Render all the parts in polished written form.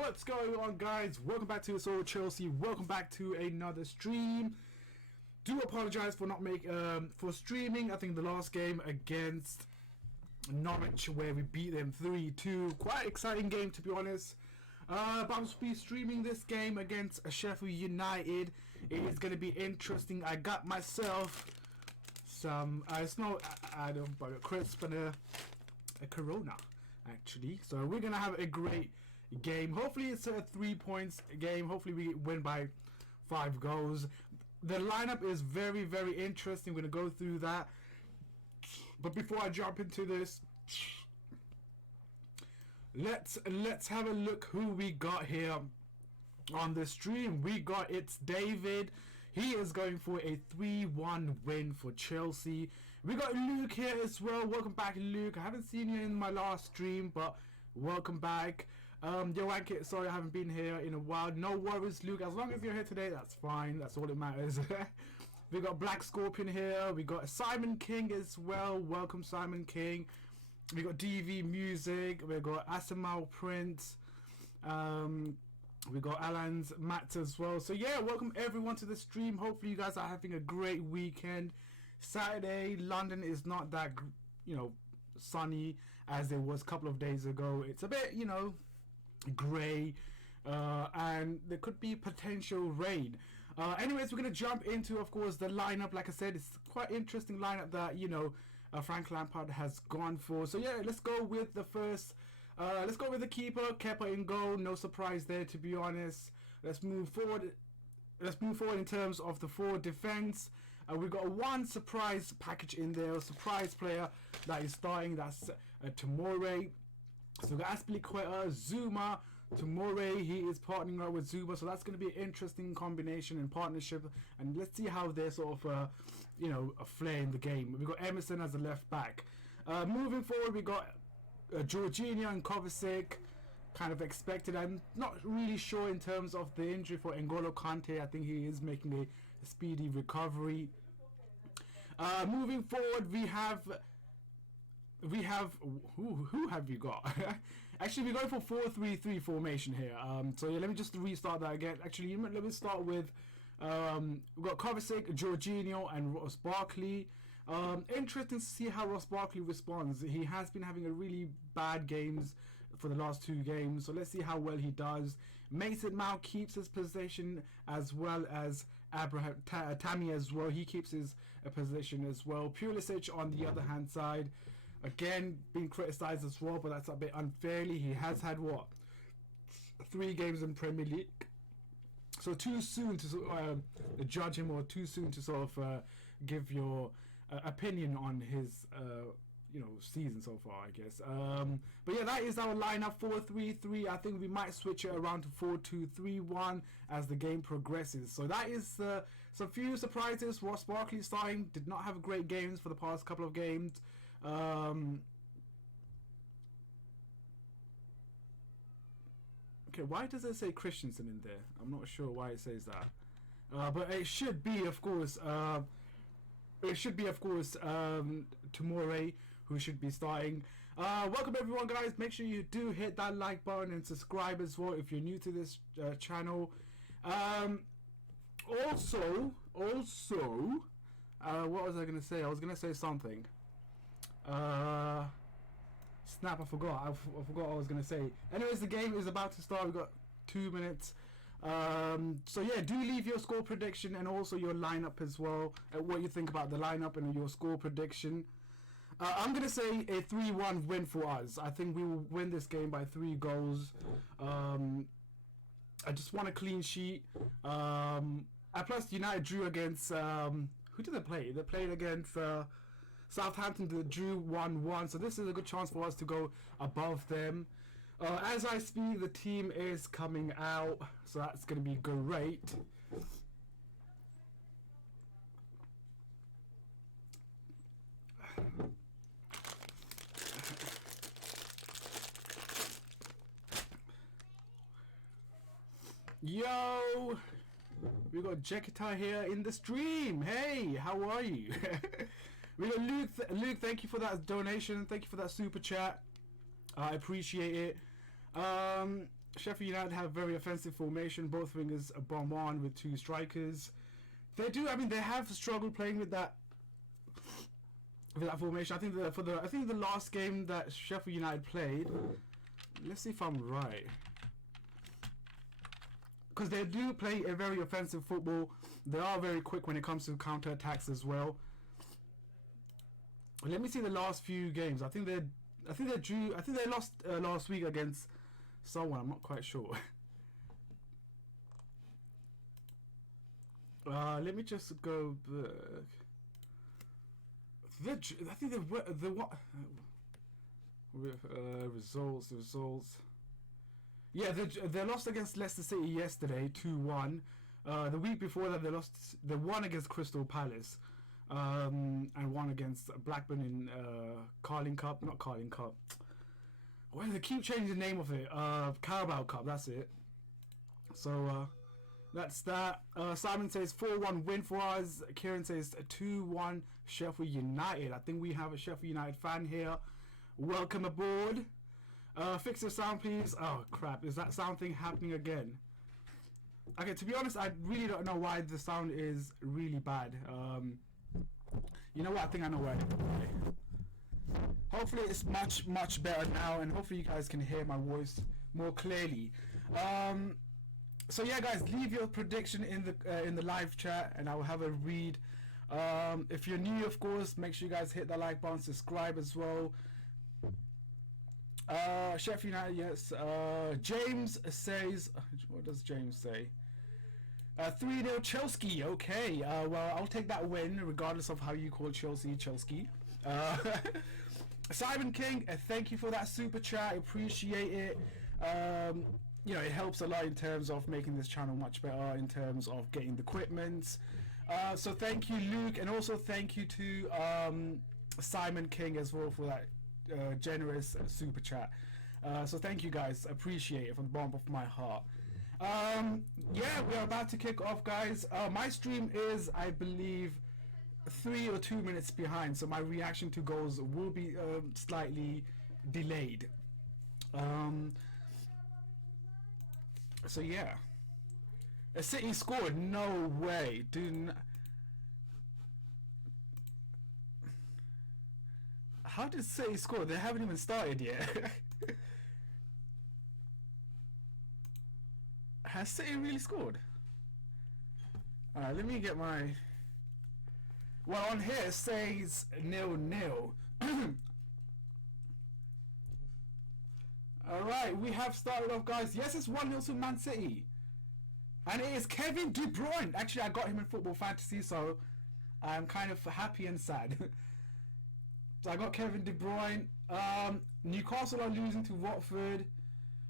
what's going on, guys? Welcome back to It's All Chelsea. Welcome back to another stream. Do apologize for not for streaming. I think the last game against Norwich, where we beat them 3-2. Quite exciting game, to be honest. But I'll be streaming this game against Sheffield United. It is going to be interesting. I got myself some it's not Adam, but a crisp and a Corona, actually. So we're gonna have a great game. Hopefully it's a 3 points game. Hopefully we win by 5 goals. The lineup is very, very interesting. We're gonna go through that. But before I jump into this, let's have a look who we got here on the stream. It's David. He is going for a 3-1 win for Chelsea. We got Luke here as well. Welcome back, Luke. I haven't seen you in my last stream, but welcome back. Yo, sorry I haven't been here in a while. No worries, Luke. As long as you're here today, that's fine. That's all that matters. We got Black Scorpion here. We got Simon King as well. Welcome, Simon King. We got DV Music. We got Asamal Prince. We got Alan's Matt as well. So yeah, welcome everyone to the stream. Hopefully you guys are having a great weekend. Saturday, London is not that, sunny as it was a couple of days ago. It's a bit, grey, and there could be potential rain. Anyways, we're going to jump into, of course, the lineup. Like I said, it's quite interesting lineup that, Frank Lampard has gone for. So yeah, let's go with the first. Let's go with the keeper, Kepa in goal. No surprise there, to be honest. Let's move forward. In terms of the forward defense. We've got one surprise package in there, a surprise player that is starting. That's Tomori. So we've got Aspilicueta, Zuma, Tomori. He is partnering up with Zuma, so that's going to be an interesting combination and partnership. And let's see how they're sort of, flaring the game. We've got Emerson as a left back. Moving forward, we got Jorginho and Kovacic, kind of expected. I'm not really sure in terms of the injury for N'Golo Kante. I think he is making a speedy recovery. Moving forward, we have who have you got? Actually, we're going for 4-3-3 formation here. So yeah, let me just restart that again. Actually, let me start with we've got Kovacic, Jorginho, and Ross Barkley. Interesting to see how Ross Barkley responds. He has been having a really bad games for the last 2 games, so let's see how well he does. Mason Mount keeps his position, as well as Abraham Tammy as well. He keeps his position as well. Pulisic on the other hand side, again being criticised as well, but that's a bit unfairly. He has had 3 games in Premier League. So too soon to judge him, or too soon to sort of give your opinion on his season so far, I guess. But yeah, that is our lineup, 4-3-3. I think we might switch it around to 4-2-3-1 as the game progresses. So that is some few surprises. Ross Barkley starting, did not have great games for the past couple of games. Okay, why does it say Christensen in there? I'm not sure why it says that. But it should be, of course, Tomori, who should be starting. Welcome everyone, guys. Make sure you do hit that like button and subscribe as well if you're new to this channel. Also, what was I going to say? I was going to say something. Snap, I forgot what I was going to say. Anyways, the game is about to start. We've got 2 minutes. So yeah, do leave your score prediction and also your lineup as well. What you think about the lineup and your score prediction. I'm going to say a 3-1 win for us. I think we will win this game by 3 goals. I just want a clean sheet. Plus, United drew against... who did they play? They played against... Southampton, that drew 1-1, so this is a good chance for us to go above them. As I speak, the team is coming out, so that's going to be great. Yo, we got Jekita here in the stream. Hey, how are you? We got Luke. Luke, thank you for that donation. Thank you for that super chat. I appreciate it. Sheffield United have very offensive formation. Both wingers bomb on with 2 strikers. They do. I mean, they have struggled playing with that formation. I think the last game that Sheffield United played. Let's see if I'm right. Because they do play a very offensive football. They are very quick when it comes to counter attacks as well. Let me see the last few games. I think they lost last week against someone. I'm not quite sure. Let me just go back. I think the what results. Yeah, they lost against Leicester City yesterday, 2-1. The week before that, they won against Crystal Palace, and won against Blackburn in Carling Cup. Not Carling Cup. Well, they keep changing the name of it. Carabao Cup. That's it. So that's that. Simon says 4-1 win for us. Kieran says 2-1 Sheffield United. I think we have a Sheffield United fan here. Welcome aboard. Fix your sound, please. Oh crap! Is that sound thing happening again? Okay, to be honest, I really don't know why the sound is really bad. You know what? I think I know why. Okay. Hopefully it's much better now, and hopefully you guys can hear my voice more clearly. So yeah, guys, leave your prediction in the live chat, and I will have a read. If you're new, of course, make sure you guys hit the like button, subscribe as well. Sheffield United, yes. James says, what does James say? 3-0 Chelsea. Okay. Well, I'll take that win, regardless of how you call Chelsea. Simon King, thank you for that super chat. I appreciate it. You know, it helps a lot in terms of making this channel much better, in terms of getting the equipment. So thank you, Luke, and also thank you to Simon King as well for that generous super chat. So thank you guys, appreciate it from the bottom of my heart. Yeah, we are about to kick off, guys. My stream is, I believe, 3 or 2 minutes behind, so my reaction to goals will be slightly delayed. So yeah, a City scored. No way, How did City score? They haven't even started yet. Has City really scored? Alright, let me get my... Well, on here it says 0-0. Alright, we have started off, guys. Yes, it's 1-0 to Man City. And it is Kevin De Bruyne. Actually, I got him in Football Fantasy, so I'm kind of happy and sad. So I got Kevin De Bruyne. Newcastle are losing to Watford.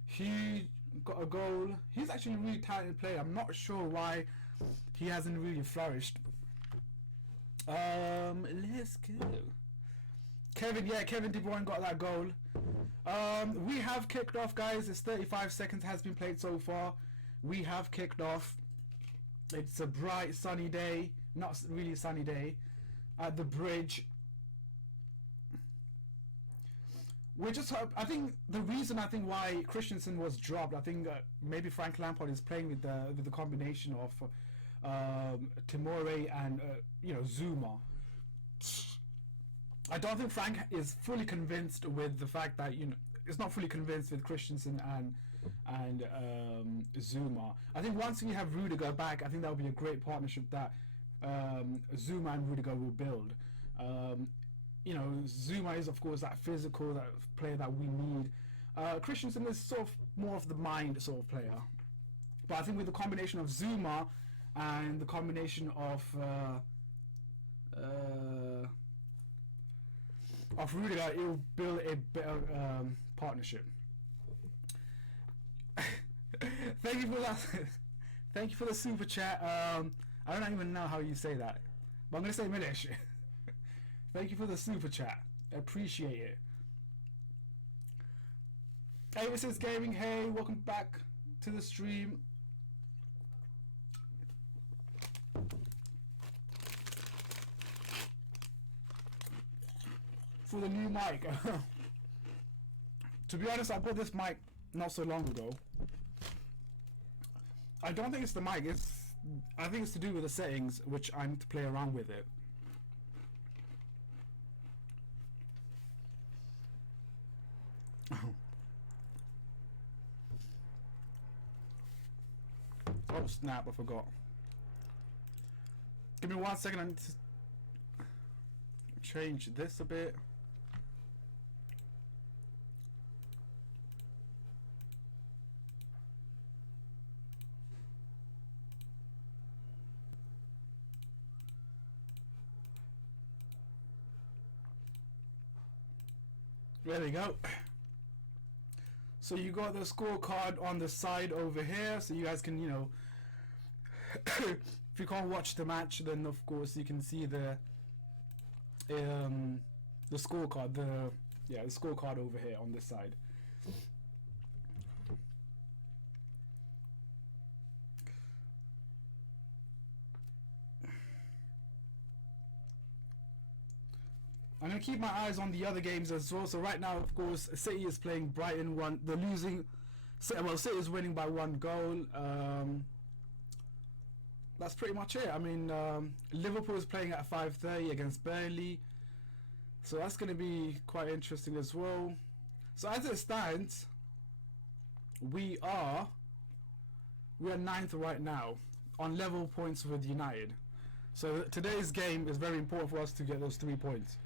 He got a goal. He's actually a really talented player. I'm not sure why he hasn't really flourished. Let's go. Kevin De Bruyne got that goal. We have kicked off, guys. It's 35 seconds has been played so far. We have kicked off. It's a bright sunny day. Not really a sunny day. At the bridge. We're just, I think the reason why Christensen was dropped, I think maybe Frank Lampard is playing with the combination of Tomori and Zuma. I don't think Frank is fully convinced with the fact that it's not fully convinced with Christensen and Zuma. I think once we have Rudiger back, I think that will be a great partnership that Zuma and Rudiger will build. Zuma is of course that physical that player that we need. Christensen is sort of more of the mind sort of player, but I think with the combination of Zuma and the combination of Rudiger, it will build a better partnership. Thank you for that. Thank you for the super chat. I don't even know how you say that, but I'm gonna say Milish. Thank you for the super chat. Appreciate it. Avis Gaming, hey, welcome back to the stream. For the new mic. To be honest, I bought this mic not so long ago. I don't think it's the mic. I think it's to do with the settings, which I need to play around with it. Oh snap! I forgot. Give me 1 second. I need to change this a bit. There we go. So you got the scorecard on the side over here, so you guys can, you know, if you can't watch the match, then of course you can see the scorecard, the scorecard over here on this side. I'm going to keep my eyes on the other games as well. So right now, of course, City is playing Brighton. They're losing. Well, City is winning by 1 goal. That's pretty much it. I mean, Liverpool is playing at 5:30 against Burnley. So that's going to be quite interesting as well. So as it stands, we are 9th right now on level points with United. So today's game is very important for us to get those 3 points.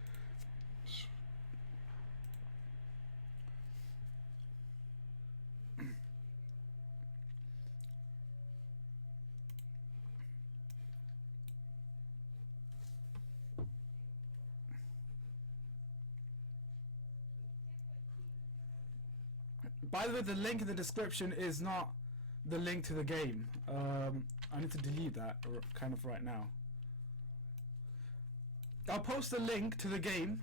By the way, the link in the description is not the link to the game. I need to delete that kind of right now. I'll post the link to the game.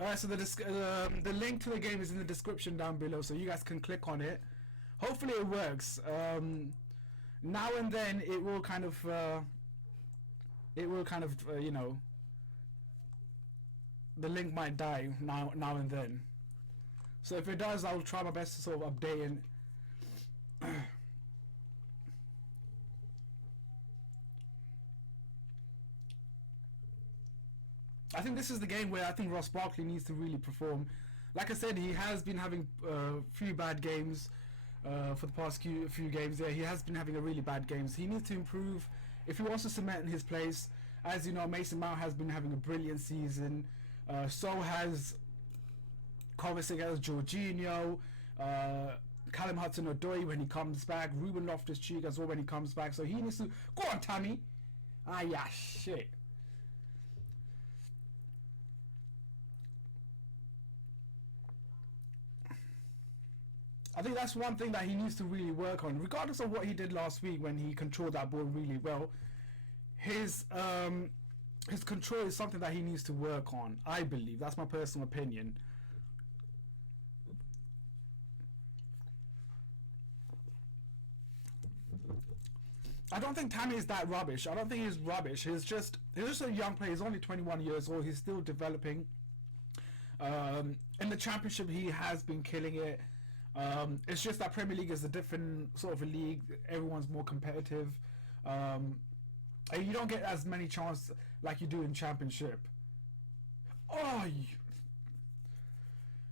Alright, so the link to the game is in the description down below, so you guys can click on it. Hopefully it works. Now and then it will kind of you know, the link might die now and then. So if it does, I'll try my best to sort of update it. I think this is the game where I think Ross Barkley needs to really perform. Like I said, he has been having a few bad games for the past few games. Yeah, he has been having a really bad games. He needs to improve if he wants to cement his place. As you know, Mason Mount has been having a brilliant season. So has Kovacic, as Jorginho, Callum Hudson-Odoi when he comes back, Ruben Loftus-Cheek as well when he comes back. So he needs to go on, Tammy. Ah, yeah, shit. I think that's one thing that he needs to really work on, regardless of what he did last week when he controlled that ball really well. His control is something that he needs to work on, I believe. That's my personal opinion. I don't think Tammy is that rubbish. I don't think he's rubbish. He's just a young player. He's only 21 years old. He's still developing. In the Championship, he has been killing it. It's just that Premier League is a different sort of a league. Everyone's more competitive. And you don't get as many chances like you do in Championship.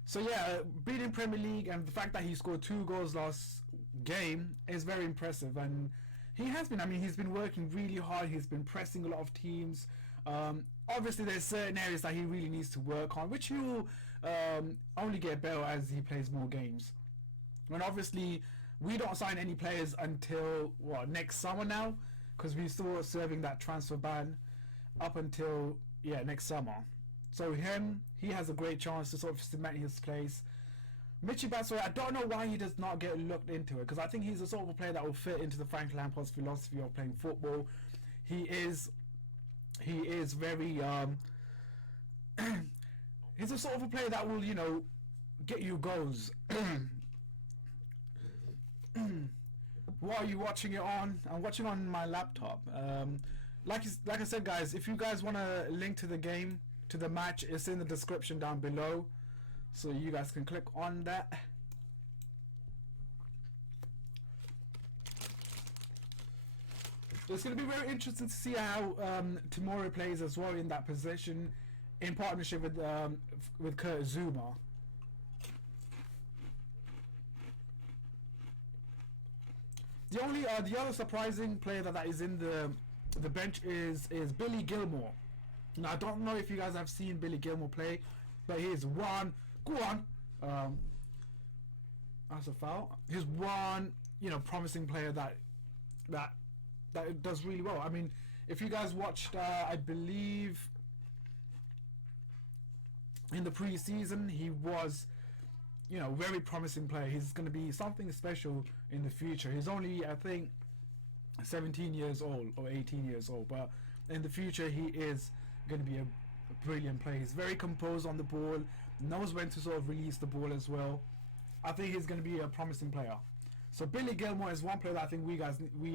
So yeah, being in Premier League and the fact that he scored 2 goals last game is very impressive. And he has been, I mean, he's been working really hard. He's been pressing a lot of teams. Obviously, there's certain areas that he really needs to work on, which he will only get better as he plays more games. And obviously, we don't sign any players until, next summer now? Because we're still serving that transfer ban up until, next summer. So he has a great chance to sort of cement his place. Michy Batshuayi, I don't know why he does not get looked into it, because I think he's the sort of a player that will fit into the Frank Lampard's philosophy of playing football. He is very he's the sort of a player that will, you know, get you goals. What are you watching it on? I'm watching on my laptop. Like I said, guys, if you guys want a link to the game to the match. It's in the description down below, so you guys can click on that. It's going to be very interesting to see how Tomori plays as well in that position, in partnership with Kurt Zuma. The other surprising player that is in the bench is Billy Gilmore. Now I don't know if you guys have seen Billy Gilmore play, but he's one. Go on. That's a foul. He's one, promising player that does really well. I mean, if you guys watched, I believe in the pre-season, he was, very promising player. He's going to be something special in the future. He's only, I think, 17 years old or 18 years old, but in the future he is going to be a brilliant player. He's very composed on the ball, knows when to sort of release the ball as well. I think he's going to be a promising player. So Billy Gilmore is one player that I think we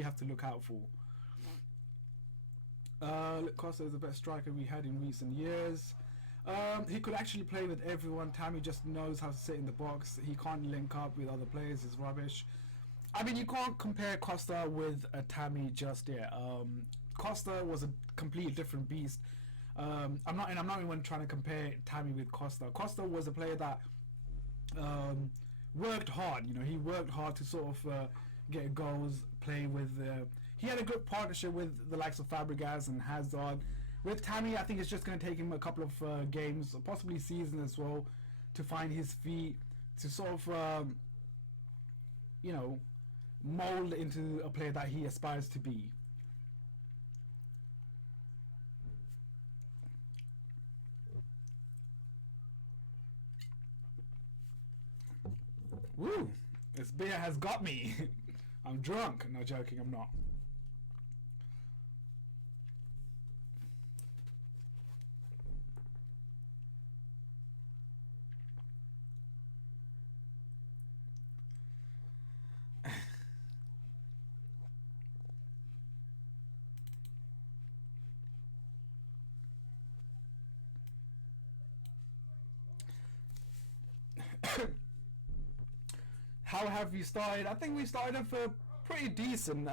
have to look out for. Costa is the best striker we had in recent years. He could actually play with everyone. Tammy just knows how to sit in the box. He can't link up with other players. It's rubbish. I mean, you can't compare Costa with Tammy just yet. Costa was a completely different beast. I'm not even trying to compare Tammy with Costa. Costa was a player that worked hard. He worked hard to sort of get goals, play with. He had a good partnership with the likes of Fabregas and Hazard. With Tammy, I think it's just going to take him a couple of games, possibly season as well, to find his feet, to sort of, mold into a player that he aspires to be. Woo! This beer has got me. I'm drunk. No, joking, I'm not. How have we started? I think we started off pretty decent.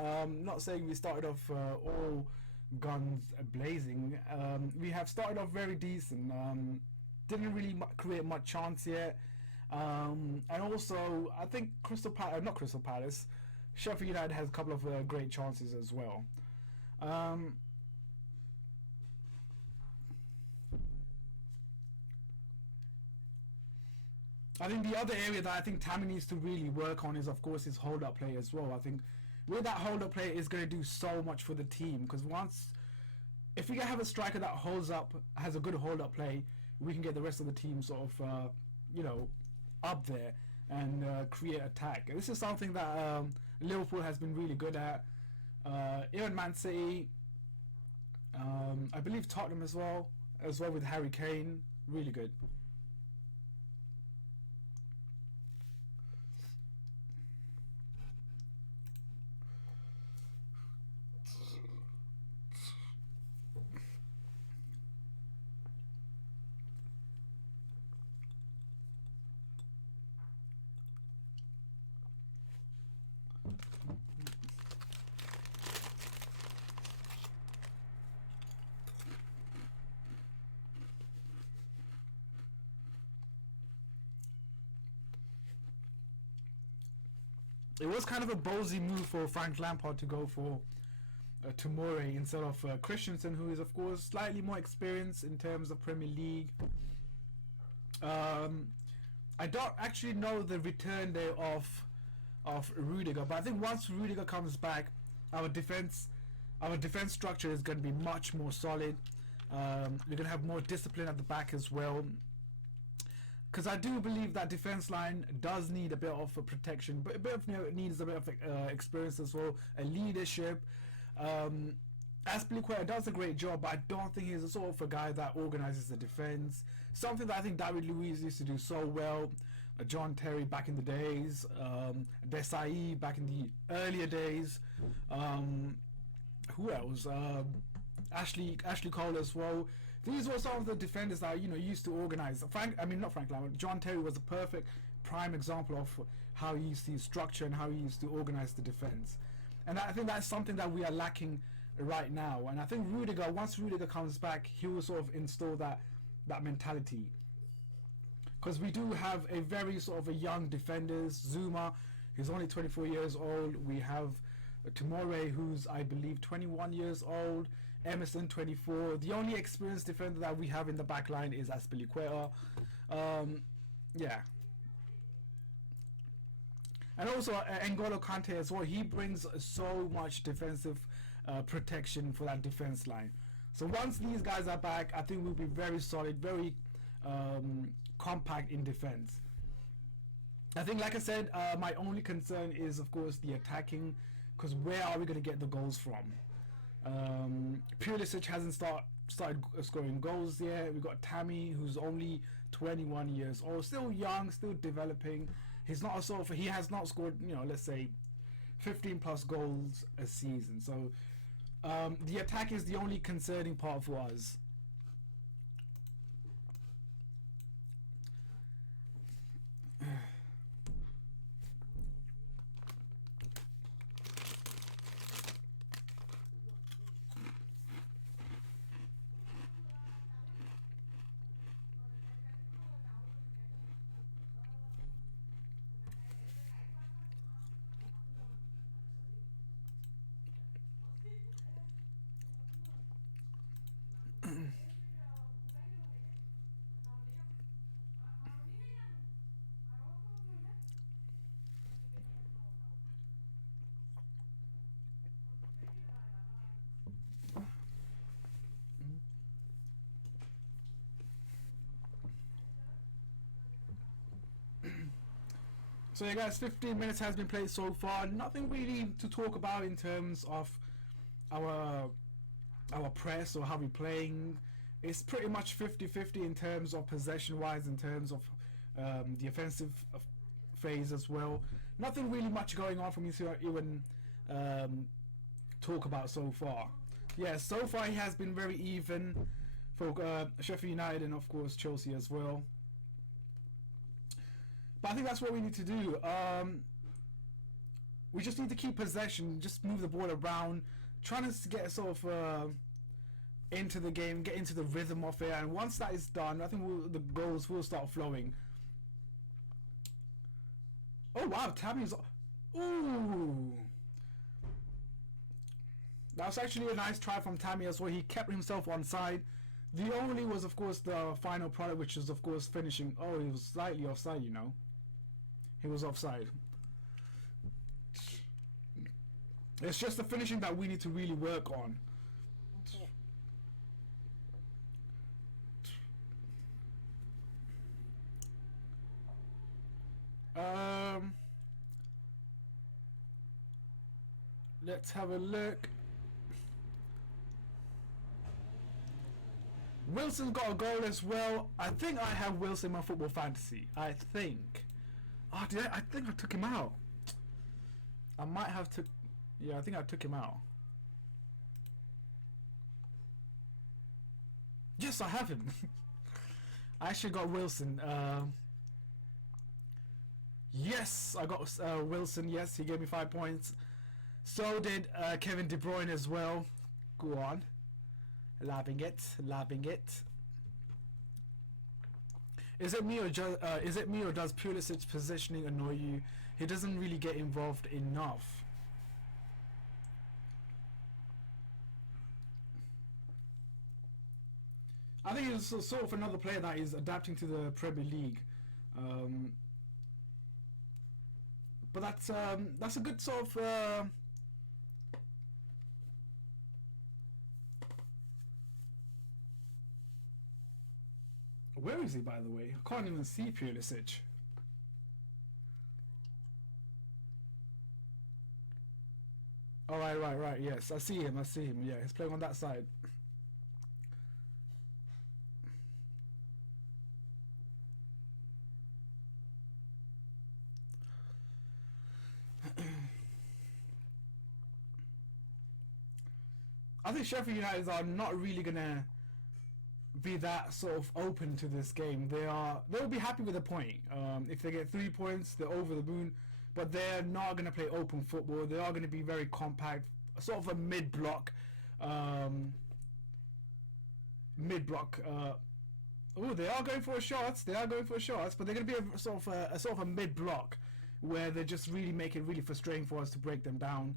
Not saying we started off all guns blazing. We have started off very decent. Didn't really create much chance yet. And also, I think not Crystal Palace, Sheffield United has a couple of great chances as well. I think the other area that I think Tammy needs to really work on is, of course, his hold-up play as well. I think with that hold-up play is going to do so much for the team, because if we have a striker that holds up, has a good hold-up play, we can get the rest of the team sort of, up there and create attack. This is something that Liverpool has been really good at. Even Man City, I believe Tottenham as well with Harry Kane, really good. It was kind of a ballsy move for Frank Lampard to go for Tomori instead of Christensen, who is of course slightly more experienced in terms of Premier League. I don't actually know the return day of Rudiger, but I think once Rudiger comes back, our defense structure is going to be much more solid. We're going to have more discipline at the back as well. Because I do believe that defense line does need a bit of a protection, but needs a bit of experience as well, a leadership. Azpilicueta does a great job, but I don't think he's the sort of a guy that organizes the defense. Something that I think David Luiz used to do so well. John Terry back in the days, Desai back in the earlier days. Who else? Ashley Cole as well. these were some of the defenders that used to organize. Not Frank Lampard. John Terry was a perfect prime example of how he used to structure and how he used to organize the defense. And I think that's something that we are lacking right now. And I think once Rudiger comes back, he will sort of install that mentality. Because we do have a very sort of a young defenders. Zuma, who's only 24 years old. We have Tomori, who's I believe 21 years old. Emerson, 24. The only experienced defender that we have in the back line is Azpilicueta. Yeah. And also N'Golo Kante as well. He brings so much defensive protection for that defense line. So once these guys are back, I think we'll be very solid, very compact in defense. I think, like I said, my only concern is, of course, the attacking, because where are we going to get the goals from? Pulisic hasn't started scoring goals yet. We've got Tammy, who's only 21 years old, still young, still developing. He has not scored, let's say 15 plus goals a season. So the attack is the only concerning part for us. So yeah guys, 15 minutes has been played so far. Nothing really to talk about in terms of our press or how we're playing. It's pretty much 50-50 in terms of possession wise, in terms of the offensive phase as well. Nothing really much going on for me to even talk about so far. Yeah, so far it has been very even for Sheffield United and of course Chelsea as well. But I think that's what we need to do. We just need to keep possession, just move the ball around, trying to get sort of into the game, get into the rhythm of it, and once that is done, I think the goals will start flowing. Oh wow, Tammy's... Ooh! That was actually a nice try from Tammy as well. He kept himself on side. The only was of course the final product, which is of course finishing. Oh, he was slightly offside, He was offside. It's just the finishing that we need to really work on. Let's have a look. Wilson got a goal as well. I think I have Wilson in my football fantasy. I think. Oh, I think I took him out. I might have took... Yeah, I think I took him out. Yes, I have him. I actually got Wilson. Yes, I got Wilson. Yes, he gave me 5 points. So did Kevin De Bruyne as well. Go on. Labbing it. Is it me or does Pulisic's positioning annoy you? He doesn't really get involved enough. I think he's sort of another player that is adapting to the Premier League. But that's a good sort of... Where is he, by the way? I can't even see Pulisic. Oh, right. Yes, I see him. Yeah, he's playing on that side. I think Sheffield United are not really gonna be that sort of open to this game. They'll be happy with a point. If they get 3 points, they're over the moon. But they're not going to play open football. They are going to be very compact, sort of a mid-block. They are going for shots. They are going for shots, but they're going to be a sort of a mid-block where they just really make it really frustrating for us to break them down.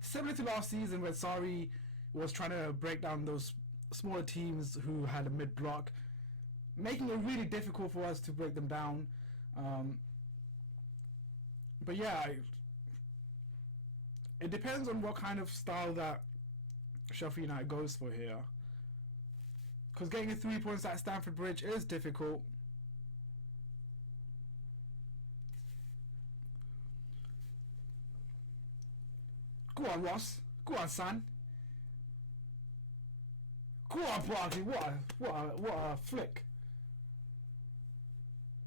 Similar to last season where Sarri was trying to break down those smaller teams who had a mid-block, making it really difficult for us to break them down. But yeah, it depends on what kind of style that Sheffield United goes for here. Because getting 3 points at Stamford Bridge is difficult. Go on, Ross. Go on, son. Go on, Barkley. What a flick.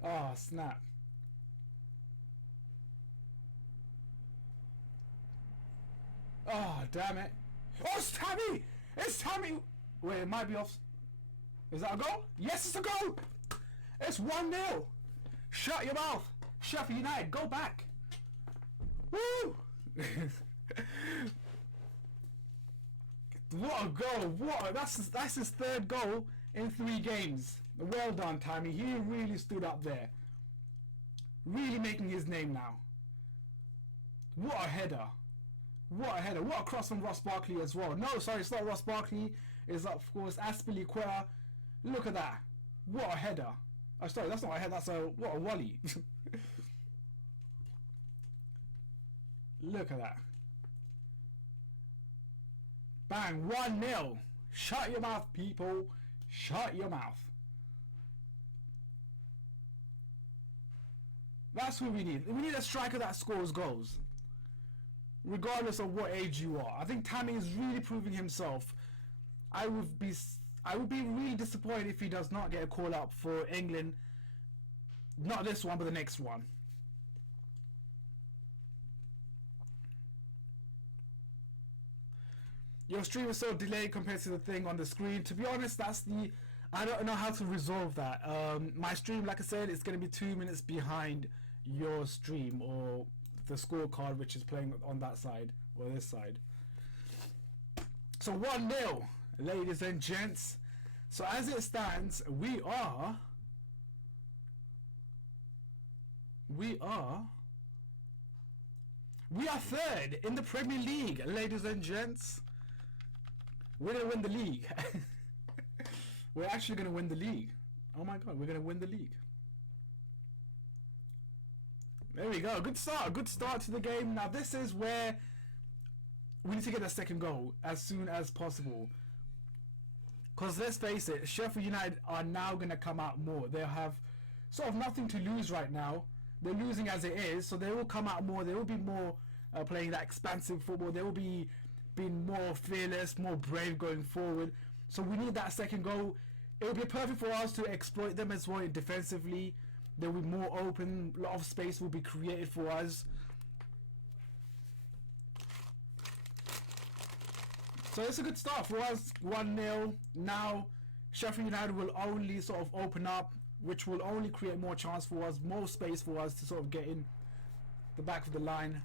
Oh, snap. Oh, damn it. Oh, it's Tammy! It's Tammy! Wait, it might be off. Is that a goal? Yes, it's a goal! It's 1-0. Shut your mouth. Sheffield United, go back. Woo! What a goal. That's his third goal in 3 games. Well done, Tammy. He really stood up there. Really making his name now. What a header. What a header. What a cross from Ross Barkley as well. No, sorry, it's not Ross Barkley. It's, of course, Aspilicueta. Look at that. What a header. Oh, sorry, that's not a header. What a volley. Look at that. Bang. 1-0. Shut your mouth, people. Shut your mouth. That's what we need. We need a striker that scores goals, regardless of what age you are. I think Tammy is really proving himself. I would be really disappointed if he does not get a call up for England. Not this one, but the next one. Your stream is so delayed compared to the thing on the screen. To be honest, I don't know how to resolve that. My stream, like I said, is going to be 2 minutes behind your stream or the scorecard, which is playing on that side or this side. So 1-0, ladies and gents. So as it stands, we are third in the Premier League, ladies and gents. We're gonna win the league. We're actually gonna win the league. Oh my god, we're gonna win the league. There we go. Good start. Good start to the game. Now this is where we need to get a second goal as soon as possible. Because let's face it, Sheffield United are now going to come out more. They'll have sort of nothing to lose right now. They're losing as it is, so they will come out more. They will be more playing that expansive football. They will be being more fearless, more brave going forward. So we need that second goal. It will be perfect for us to exploit them as well defensively. There will be more open, a lot of space will be created for us. So it's a good start for us, 1-0. Now Sheffield United will only sort of open up, which will only create more chance for us, more space for us to sort of get in the back of the line.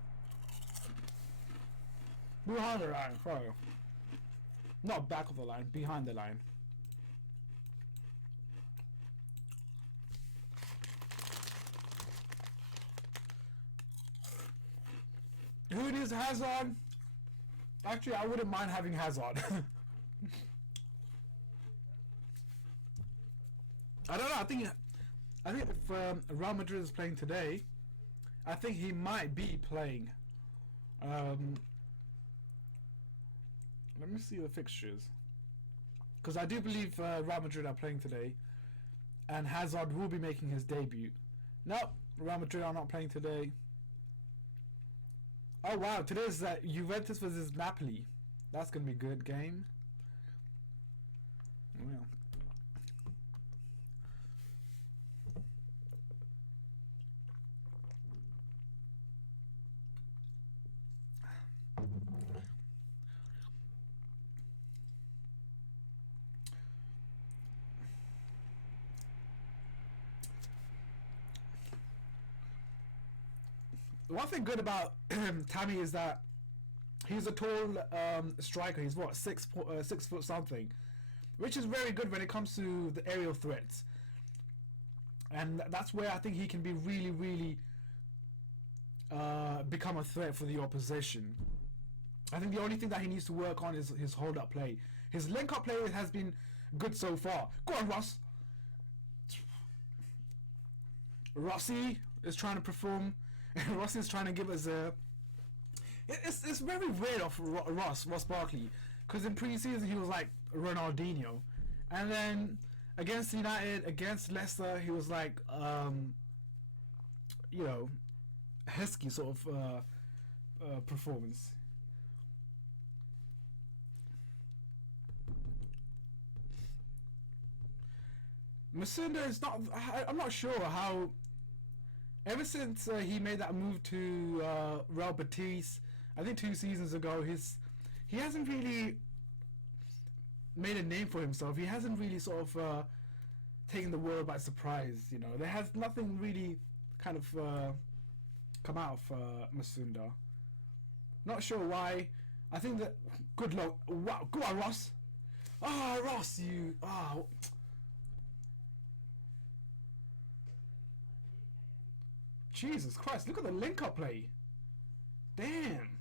Behind the line, sorry. Not back of the line, behind the line. Who it is, Hazard? Actually, I wouldn't mind having Hazard. I don't know. I think if Real Madrid is playing today, I think he might be playing. Let me see the fixtures, because I do believe Real Madrid are playing today, and Hazard will be making his debut. Nope, Real Madrid are not playing today. Oh wow, today's Juventus versus Napoli. That's gonna be a good game. Well. one thing good about Tammy is that he's a tall striker. He's what 6 foot something, which is very good when it comes to the aerial threats. And that's where I think he can be really, really become a threat for the opposition. I think the only thing that he needs to work on is his hold-up play. His link-up play has been good so far. Go on, Ross. Rossi is trying to perform. Rossi is trying to give us a... It's very weird of Ross Barkley, because in pre-season he was like Ronaldinho, and then against United, against Leicester, he was like Heskey sort of performance. Masunda is not... I'm not sure how... Ever since he made that move to Real Betis, I think 2 seasons ago, he hasn't really made a name for himself. He hasn't really sort of taken the world by surprise. You know, there has nothing really kind of come out of Masunda. Not sure why. I think that... Good luck. Wow. Go on, Ross. Oh, Ross, you... Oh... Jesus Christ, look at the link-up play. Damn.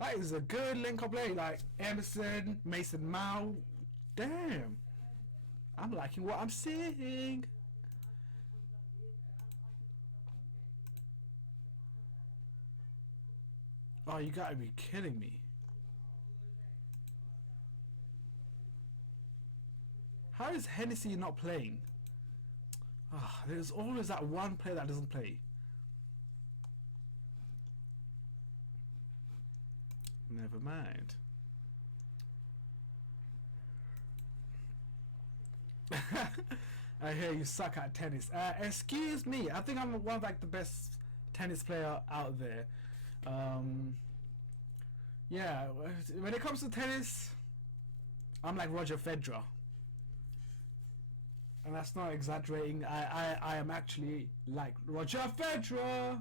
That is a good link-up play. Like Emerson, Mason Mount. Damn. I'm liking what I'm seeing. Oh, you gotta be kidding me. How is Hennessy not playing? There's always that one player that doesn't play. Never mind. I hear you suck at tennis. Excuse me. I think I'm one of like the best tennis player out there. Yeah, when it comes to tennis, I'm like Roger Federer. And that's not exaggerating. I am actually like Roger Federer.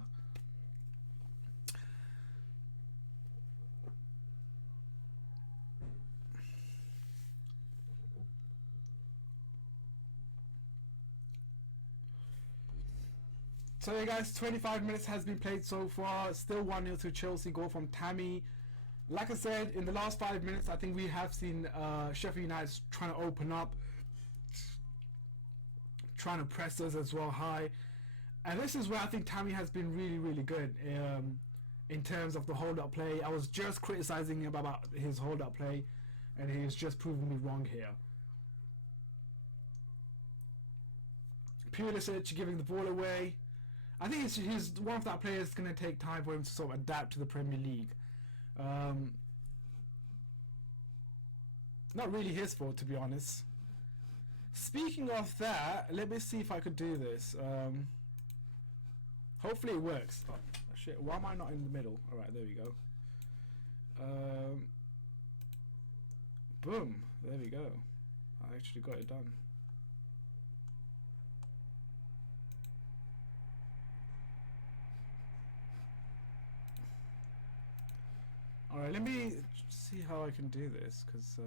So yeah guys, 25 minutes has been played so far. Still 1-0 to Chelsea. Goal from Tammy. Like I said, in the last 5 minutes, I think we have seen Sheffield United trying to open up, trying to press us as well high, and this is where I think Tammy has been really, really good in terms of the hold-up play. I was just criticizing him about his hold-up play, and he's just proven me wrong here. Pulisic giving the ball away. I think he's one of that players that's going to take time for him to sort of adapt to the Premier League. Not really his fault, to be honest. Speaking of that, let me see if I could do this. Hopefully it works. Oh, shit, why am I not in the middle? Alright, there we go. Boom, there we go. I actually got it done. Alright, let me see how I can do this, because...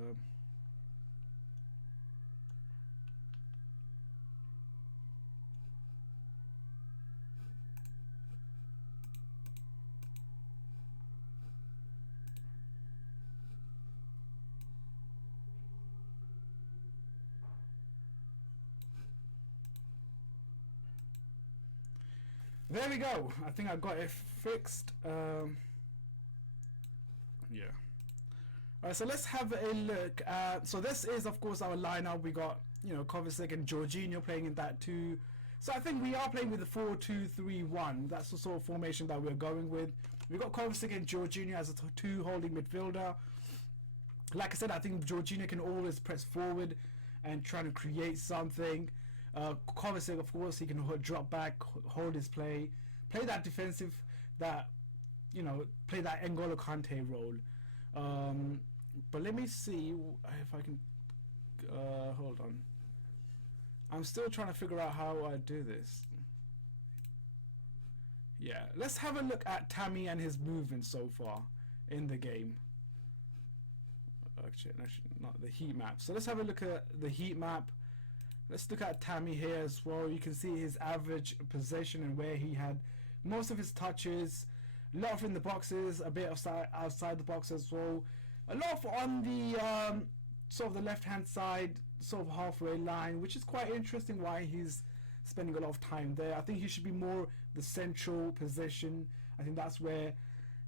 there we go. I think I got it fixed. Yeah. Alright, so let's have a look. So this is, of course, our lineup. We got, Kovacic and Jorginho playing in that too. So I think we are playing with the 4-2-3-1. That's the sort of formation that we're going with. We got Kovacic and Jorginho as a two holding midfielder. Like I said, I think Jorginho can always press forward and try to create something. Kovacic, of course, he can drop back, hold his play that defensive, that play that N'Golo Kante role. But let me see if I can. Hold on. I'm still trying to figure out how I do this. Yeah, let's have a look at Tammy and his movement so far in the game. Actually, not the heat map. So let's have a look at the heat map. Let's look at Tammy here as well. You can see his average possession and where he had most of his touches. A lot of in the boxes, a bit outside the box as well. A lot of on the sort of the left-hand side, sort of halfway line, which is quite interesting why he's spending a lot of time there. I think he should be more the central position. I think that's where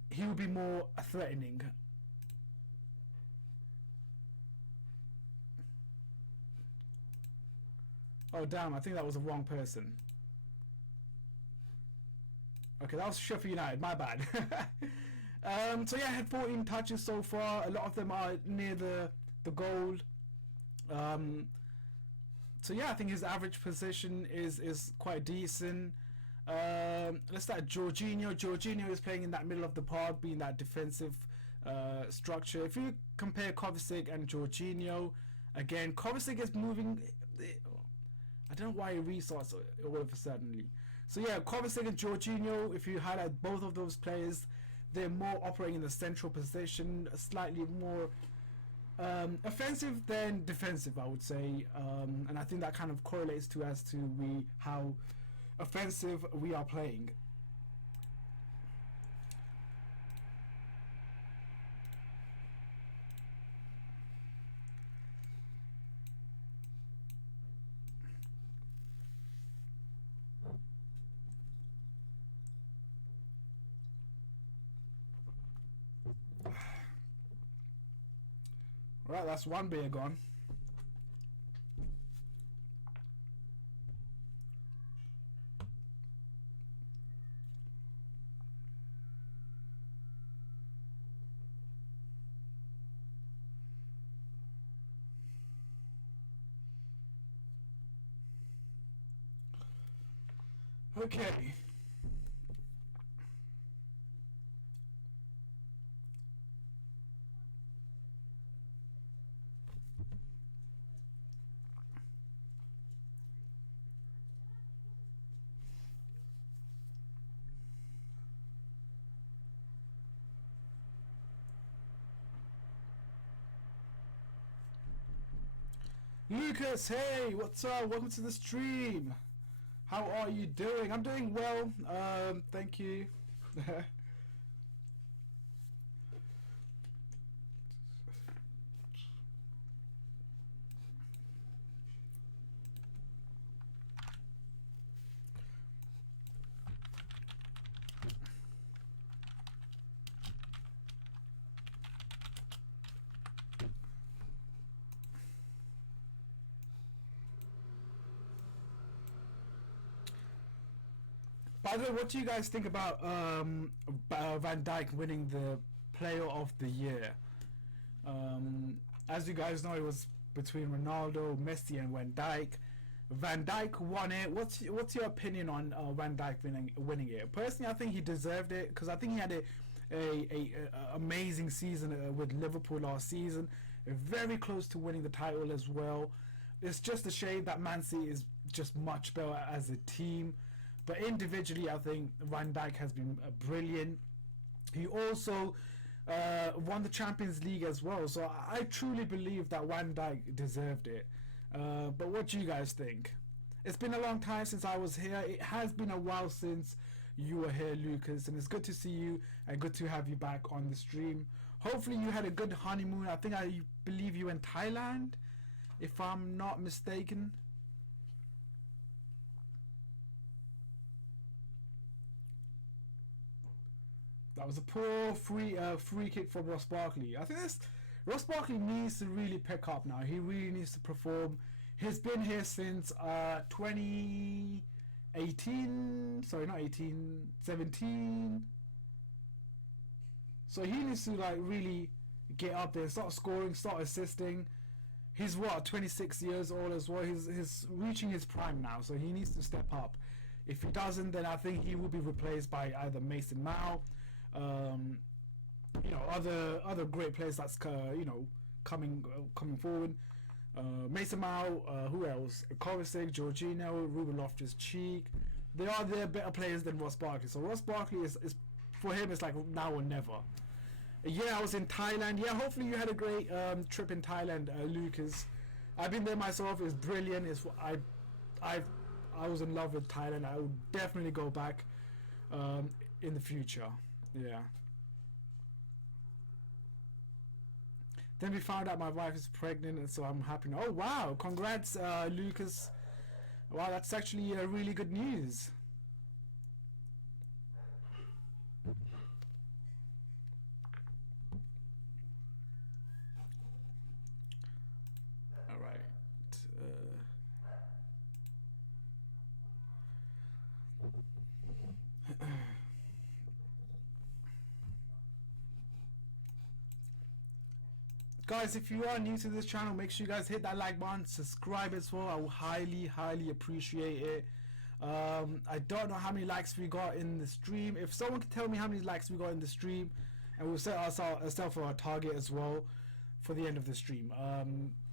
he will be more threatening. Oh damn, I think that was the wrong person. Okay, that was Sheffield United, my bad. So yeah, I had 14 touches so far. A lot of them are near the goal. So yeah, I think his average position is quite decent. Let's start Jorginho. Jorginho is playing in that middle of the park, being that defensive structure. If you compare Kovacic and Jorginho, again, Kovacic is moving. I don't know why he restarts all of a sudden. So yeah, Kovacic and Jorginho, if you highlight both of those players, they're more operating in the central position, slightly more offensive than defensive, I would say. And I think that kind of correlates to how offensive we are playing. Right, that's one beer gone. Okay. Lucas, hey, what's up? Welcome to the stream. How are you doing? I'm doing well. Thank you. By the way, what do you guys think about Van Dijk winning the Player of the Year? As you guys know, it was between Ronaldo, Messi, and Van Dijk. Van Dijk won it. What's your opinion on Van Dijk winning it? Personally, I think he deserved it because I think he had a amazing season with Liverpool last season. Very close to winning the title as well. It's just a shame that Man City is just much better as a team. But individually, I think Van Dijk has been brilliant. He also won the Champions League as well. So I truly believe that Van Dijk deserved it. But what do you guys think? It's been a long time since I was here. It has been a while since you were here, Lucas. And it's good to see you and good to have you back on the stream. Hopefully you had a good honeymoon. I believe you in Thailand, if I'm not mistaken. That was a poor free kick from Ross Barkley. I think Ross Barkley needs to really pick up now. He really needs to perform. He's been here since 2018. Sorry, not 18, 17. So he needs to really get up there, start scoring, start assisting. He's 26 years old as well. He's reaching his prime now, so he needs to step up. If he doesn't, then I think he will be replaced by either Mason Mount. Other great players that's coming forward. Mason Mount, who else? Kovacic, Jorginho, Ruben Loftus-Cheek, they're better players than Ross Barkley. So Ross Barkley is for him, it's like now or never. Yeah, I was in Thailand. Yeah, hopefully you had a great trip in Thailand, Lucas. I've been there myself. It's brilliant. I was in love with Thailand. I would definitely go back in the future. Yeah. Then we found out my wife is pregnant, and so I'm happy. Oh wow! Congrats, Lucas. Wow, that's actually really good news. All right. Guys, if you are new to this channel, make sure you guys hit that like button, subscribe as well. I will highly appreciate it. I don't know how many likes we got in the stream. If someone can tell me how many likes we got in the stream, and we'll set ourselves for our target as well for the end of the stream.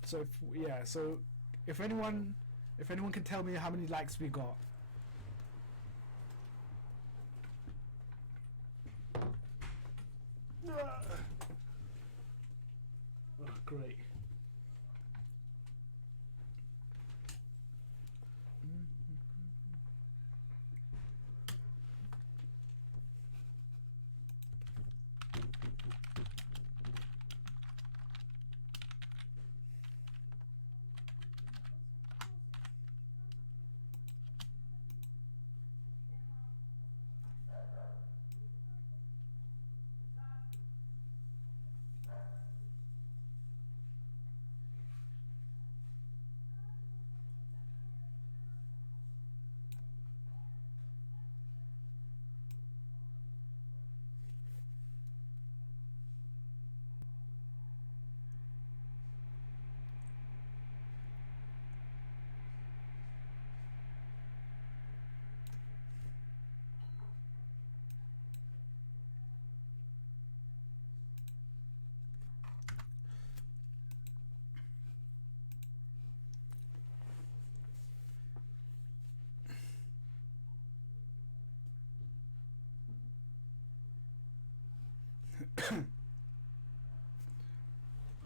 So if anyone can tell me how many likes we got. Oh, great.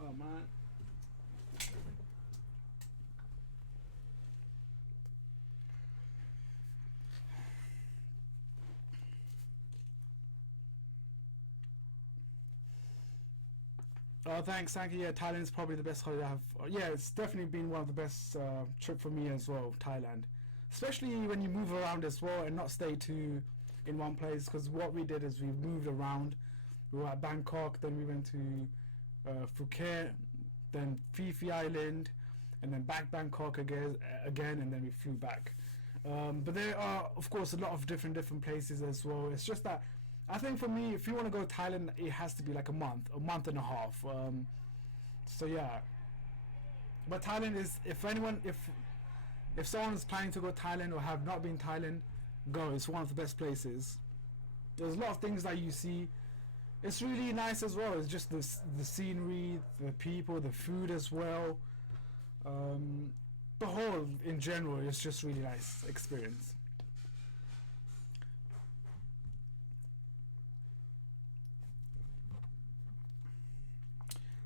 Oh man. Oh, thanks, thank you. Yeah, Thailand's probably the best holiday I have. Yeah, it's definitely been one of the best trip for me as well, Thailand. Especially when you move around as well and not stay too in one place. Because what we did is we moved around. We were at Bangkok, then we went to Phuket, then Phi Phi Island, and then back Bangkok again, and then we flew back. But there are, of course, a lot of different places as well. It's just that I think for me, if you want to go to Thailand, it has to be like a month and a half. So yeah. But Thailand is, if someone's planning to go to Thailand or have not been to Thailand, go. It's one of the best places. There's a lot of things that you see. It's really nice as well. It's just the scenery, the people, the food as well. The whole, in general, it's just really nice experience.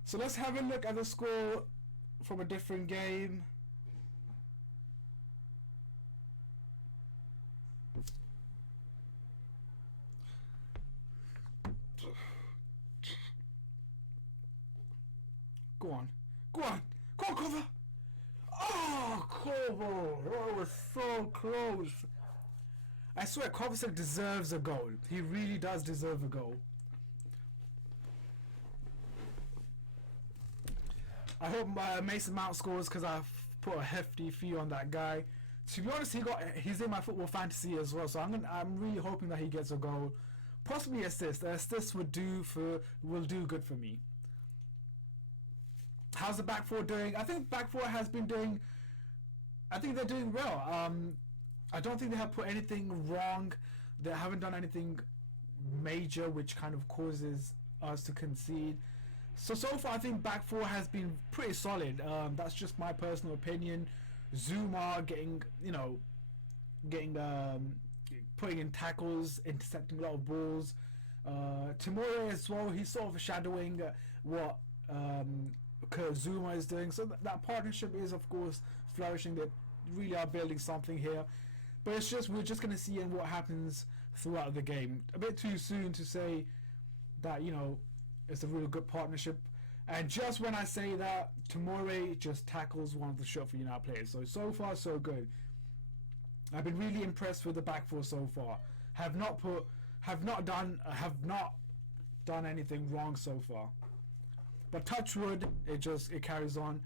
So let's have a look at the score from a different game. Go on, cover! Oh, Kovo! Oh, it was so close. I swear, Kovacic deserves a goal. He really does deserve a goal. I hope Mason Mount scores because I've put a hefty fee on that guy. To be honest, he's in my football fantasy as well, so I'm really hoping that he gets a goal, possibly assist. Assist would do good for me. How's the back four doing? I think back four has been doing. I think they're doing well. I don't think they have put anything wrong. They haven't done anything major which kind of causes us to concede. So far I think back four has been pretty solid. That's just my personal opinion. Zuma getting, getting putting in tackles, intercepting a lot of balls. Tamura as well, he's sort of shadowing what Kurt Zuma is doing. So that partnership is, of course, flourishing. They really are building something here. But it's just, we're just going to see in what happens throughout the game. A bit too soon to say that, you know, it's a really good partnership. And just when I say that, Tamura just tackles one of the Sheffield United players. So far, so good. I've been really impressed with the back four so far. Have not done anything wrong so far. But touch wood, it carries on.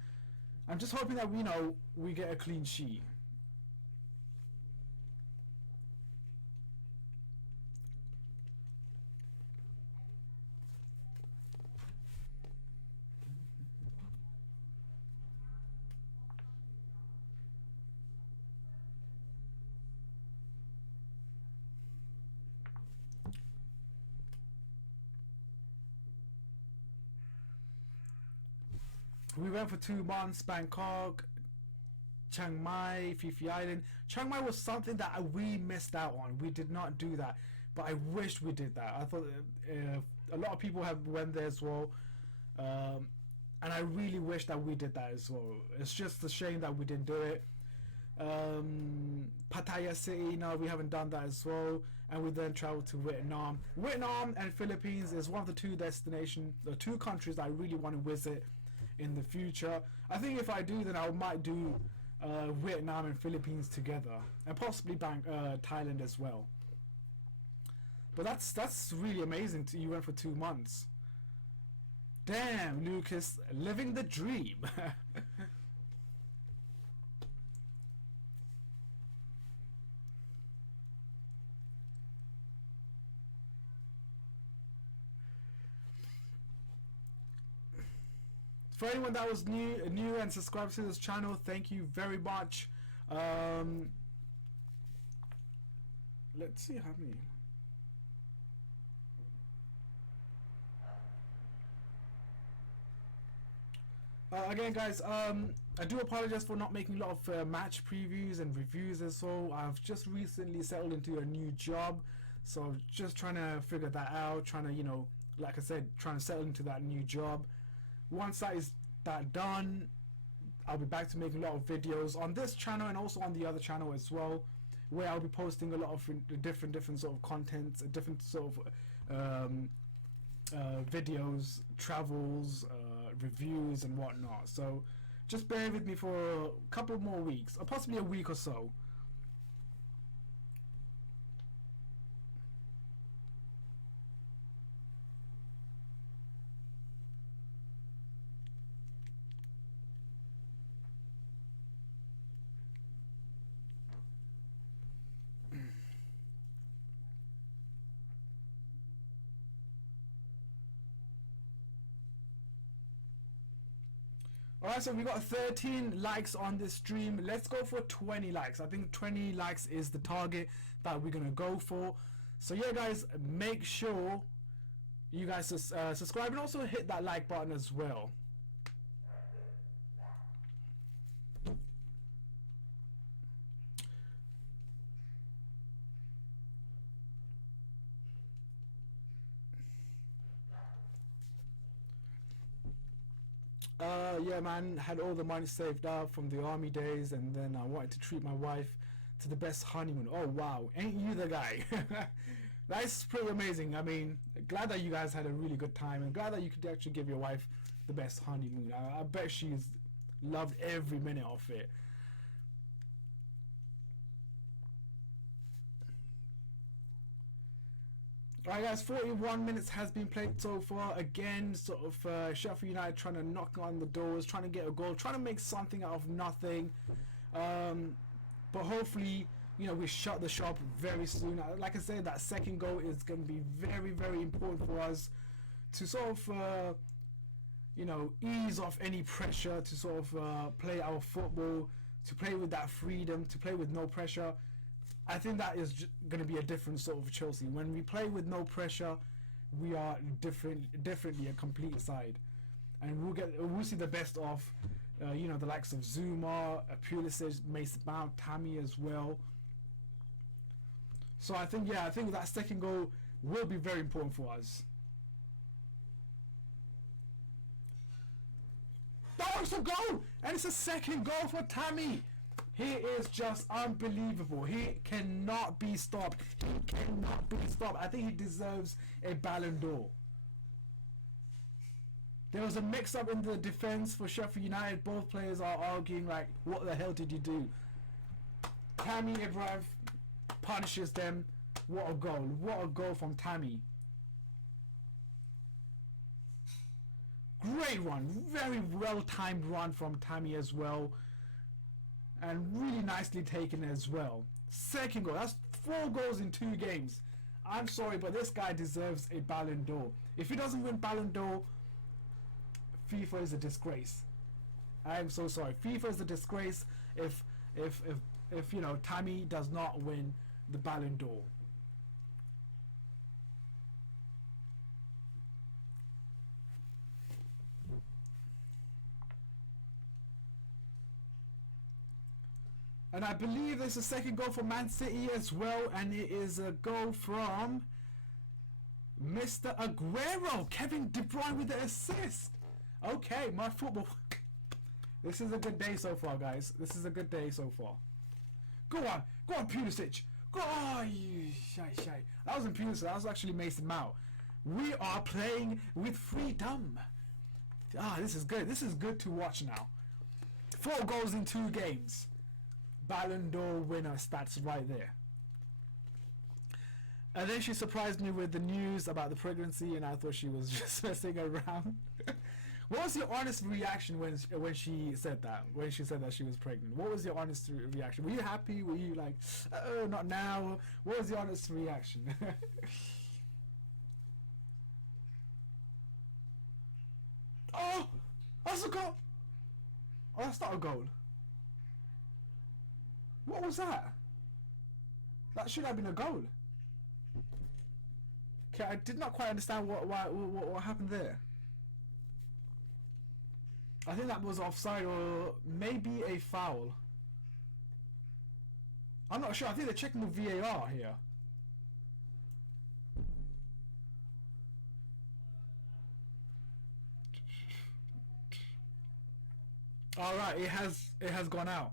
I'm just hoping that we get a clean sheet. We went for 2 months, Bangkok, Chiang Mai, Phi Phi Island. Chiang Mai was something that we missed out on. We did not do that, but I wished we did that. I thought a lot of people have went there as well, and I really wish that we did that as well. It's just a shame that we didn't do it. Pattaya City, no, we haven't done that as well. And we then traveled to Vietnam. Vietnam and Philippines is one of the two countries that I really want to visit in the future. I think if I do, then I might do Vietnam and Philippines together, and possibly Thailand as well. But that's really amazing. You went for 2 months. Damn, Lucas, living the dream. For anyone that was new and subscribed to this channel, thank you very much. Let's see how many. Again, guys, I do apologize for not making a lot of match previews and reviews as well. I've just recently settled into a new job, so just trying to figure that out. Trying to, like I said, trying to settle into that new job. Once that is done, I'll be back to making a lot of videos on this channel and also on the other channel as well, where I'll be posting a lot of different sort of contents, different sort of videos, travels, reviews and whatnot. So just bear with me for a couple more weeks, or possibly a week or so. Alright, so we got 13 likes on this stream. Let's go for 20 likes. I think 20 likes is the target that we're gonna go for. So yeah, guys, make sure you guys subscribe and also hit that like button as well. Yeah, man, had all the money saved up from the army days, and then I wanted to treat my wife to the best honeymoon. Oh wow, ain't you the guy? That's pretty amazing. I mean, glad that you guys had a really good time, and glad that you could actually give your wife the best honeymoon. I bet she's loved every minute of it. Alright, guys, 41 minutes has been played so far. Again, sort of Sheffield United trying to knock on the doors, trying to get a goal, trying to make something out of nothing. But hopefully, we shut the shop very soon. Like I said, that second goal is going to be very, very important for us to sort of, ease off any pressure, to sort of play our football, to play with that freedom, to play with no pressure. I think that is going to be a different sort of Chelsea. When we play with no pressure, we are definitely a complete side, and we'll see the best of, the likes of Zuma, Pulisic, Mason Mount, Tammy as well. So I think that second goal will be very important for us. Oh, it's a goal! And it's a second goal for Tammy. He is just unbelievable. He cannot be stopped. He cannot be stopped. I think he deserves a Ballon d'Or. There was a mix-up in the defense for Sheffield United. Both players are arguing like, what the hell did you do? Tammy Abraham punishes them. What a goal. What a goal from Tammy. Great run. Very well-timed run from Tammy as well. And really nicely taken as well. Second goal. That's 4 goals in 2 games. I'm sorry, but this guy deserves a Ballon d'Or. If he doesn't win Ballon d'Or, FIFA is a disgrace. I'm so sorry. FIFA is a disgrace if you know, Tammy does not win the Ballon d'Or. And I believe there's a second goal for Man City as well, and it is a goal from Mr. Aguero. Kevin De Bruyne with the assist. Okay, my football. This is a good day so far, guys. This is a good day so far. Go on, Pulisic. Go on, you shy. That wasn't Pulisic. That was actually Mason Mount. We are playing with freedom. This is good. This is good to watch now. 4 goals in 2 games. Ballon d'Or winner stats right there. And then she surprised me with the news about the pregnancy, and I thought she was just messing around. What was your honest reaction when she said that? When she said that she was pregnant, what was your honest reaction? Were you happy? Were you like, oh, not now? What was your honest reaction? Oh, that's a goal. Oh, that's not a goal. What was that? That should have been a goal. Okay, I did not quite understand what happened there. I think that was offside or maybe a foul. I'm not sure. I think they're checking the VAR here. Alright, it has gone out.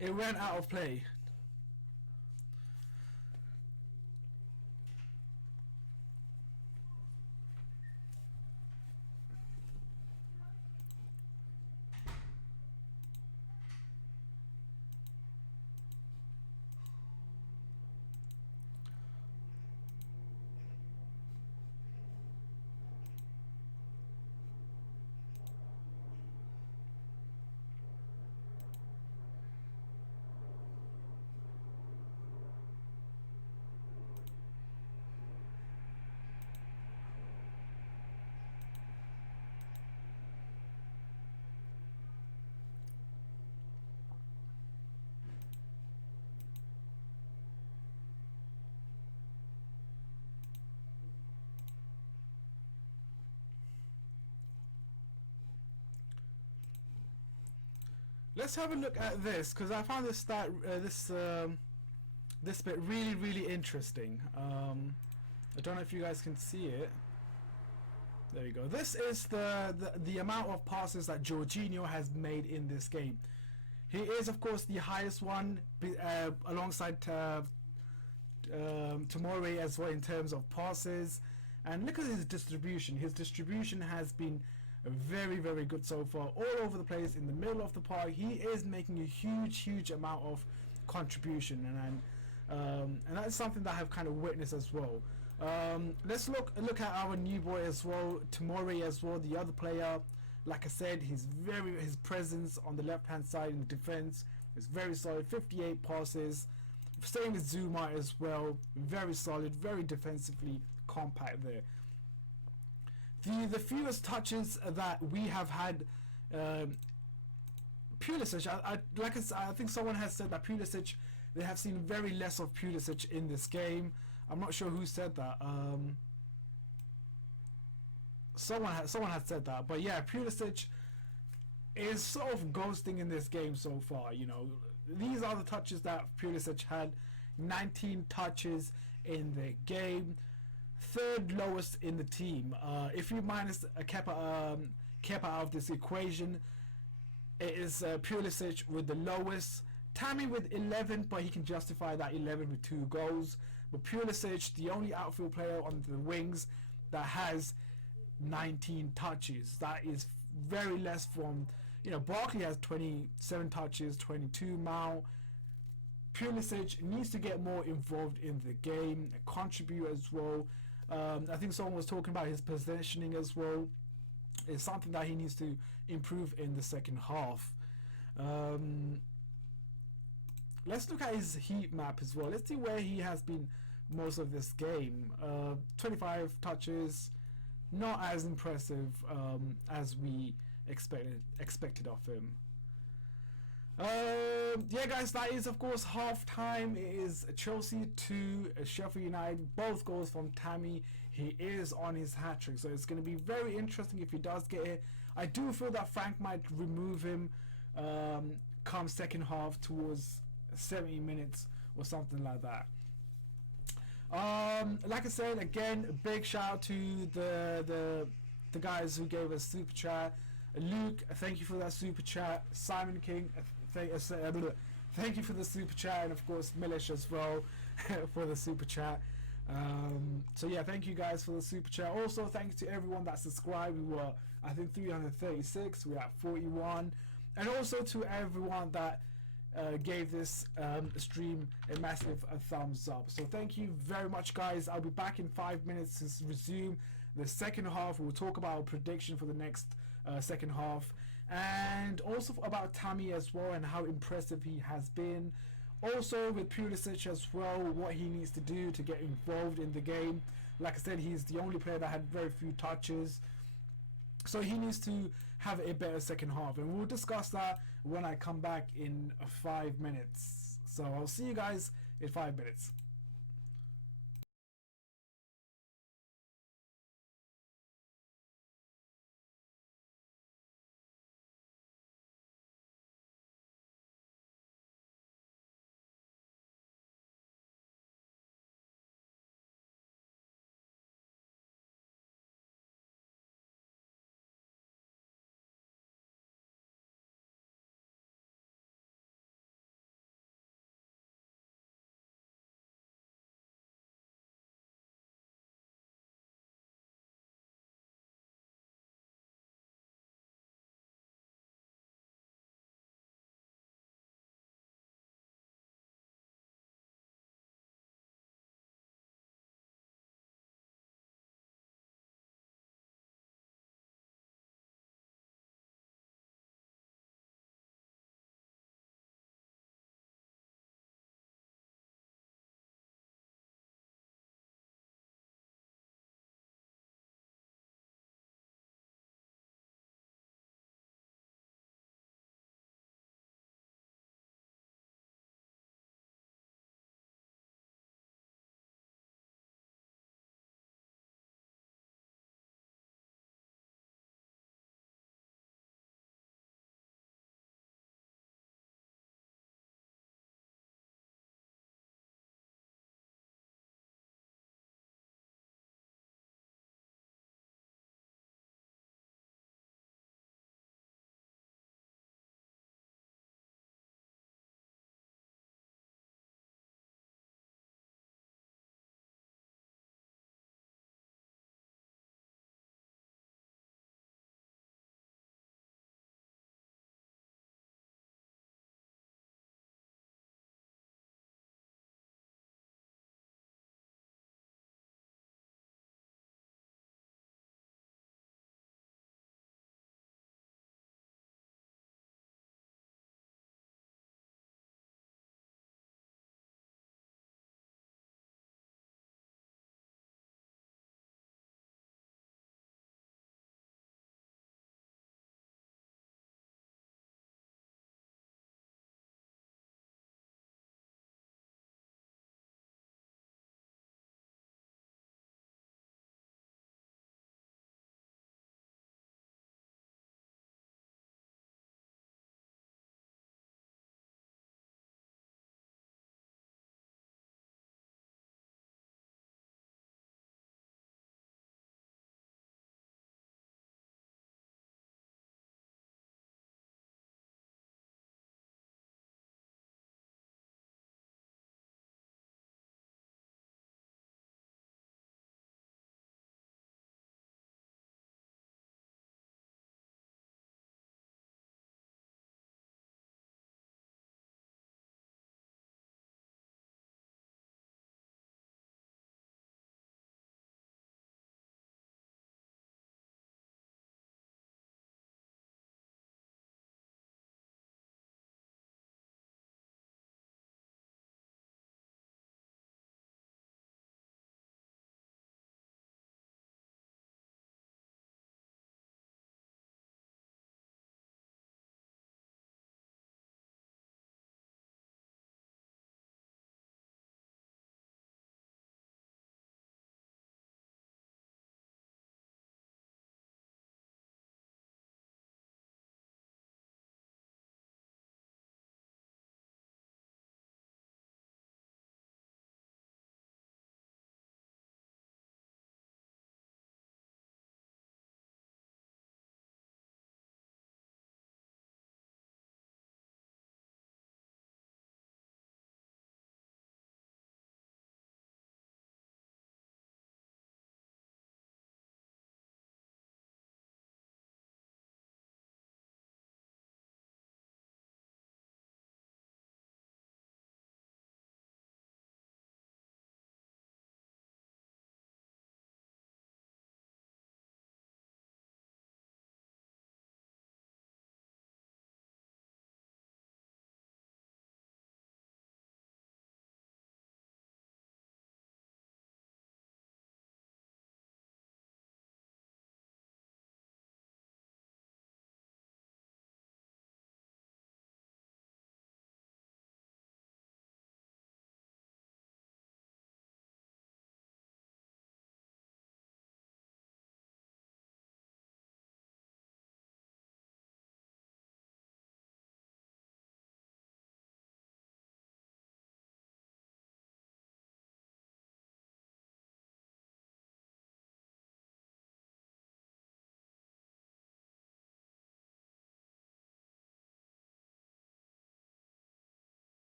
It went out of play. Let's have a look at this, because I found this this bit really interesting. I don't know if you guys can see it. There you go. This is the amount of passes that Jorginho has made in this game. He is, of course, the highest one, alongside Tomori as well in terms of passes. And look at his distribution. His distribution has been very good so far, all over the place, in the middle of the park. He is making a huge amount of contribution, and that's something that I've kind of witnessed as well. Let's look at our new boy as well, Tomori as well, the other player. Like I said, his presence on the left hand side in the defense is very solid. 58 passes. Same with Zuma as well, very solid, very defensively compact there. The fewest touches that we have had, Pulisic, I think someone has said that Pulisic, they have seen very less of Pulisic in this game. I'm not sure who said that. Someone had said that, but yeah, Pulisic is sort of ghosting in this game so far. You know, these are the touches that Pulisic had. 19 touches in the game, third lowest in the team. If you minus Kepa out of this equation, it is Pulisic with the lowest. Tammy with 11, but he can justify that 11 with 2 goals. But Pulisic, the only outfield player on the wings that has 19 touches. That is very less from, Barkley has 27 touches, 22 Mao. Pulisic needs to get more involved in the game, contribute as well. I think someone was talking about his positioning as well. It's something that he needs to improve in the second half. Let's look at his heat map as well. Let's see where he has been most of this game. 25 touches, not as impressive as we expected of him. Yeah, guys, that is of course half time. It is Chelsea 2, Sheffield United, both goals from Tammy. He is on his hat trick, so it's going to be very interesting if he does get it. I do feel that Frank might remove him come second half towards 70 minutes or something like that. Like I said, again, a big shout out to the guys who gave us super chat. Luke, thank you for that super chat. Simon King, thank you for the super chat, and of course Milish as well for the super chat. So yeah, thank you guys for the super chat. Also, thanks to everyone that subscribed. We were, I think, 336. We're at 41, and also to everyone that gave this stream a massive thumbs up. So thank you very much, guys. I'll be back in 5 minutes to resume the second half. We'll talk about our prediction for the next second half, and also about Tammy as well and how impressive he has been. Also with Pulisic as well, what he needs to do to get involved in the game. Like I said, he's the only player that had very few touches, so he needs to have a better second half, and we'll discuss that when I come back in 5 minutes. So I'll see you guys in 5 minutes.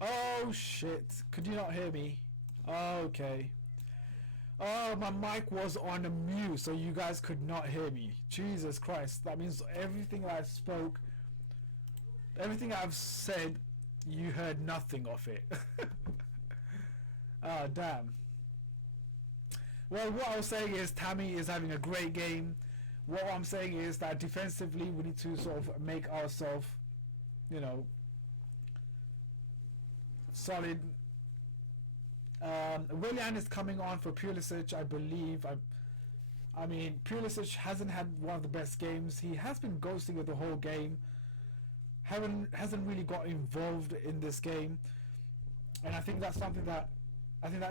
Oh shit! Could you not hear me? Okay. Oh, my mic was on mute, so you guys could not hear me. Jesus Christ! That means everything I spoke, everything I've said, you heard nothing of it. Oh damn. Well, what I was saying is Tammy is having a great game. What I'm saying is that defensively we need to sort of make ourselves, you know, solid. Willian is coming on for Pulisic, I believe. I mean, Pulisic hasn't had one of the best games. He has been ghosting it the whole game. Hasn't really got involved in this game, and I think that's something that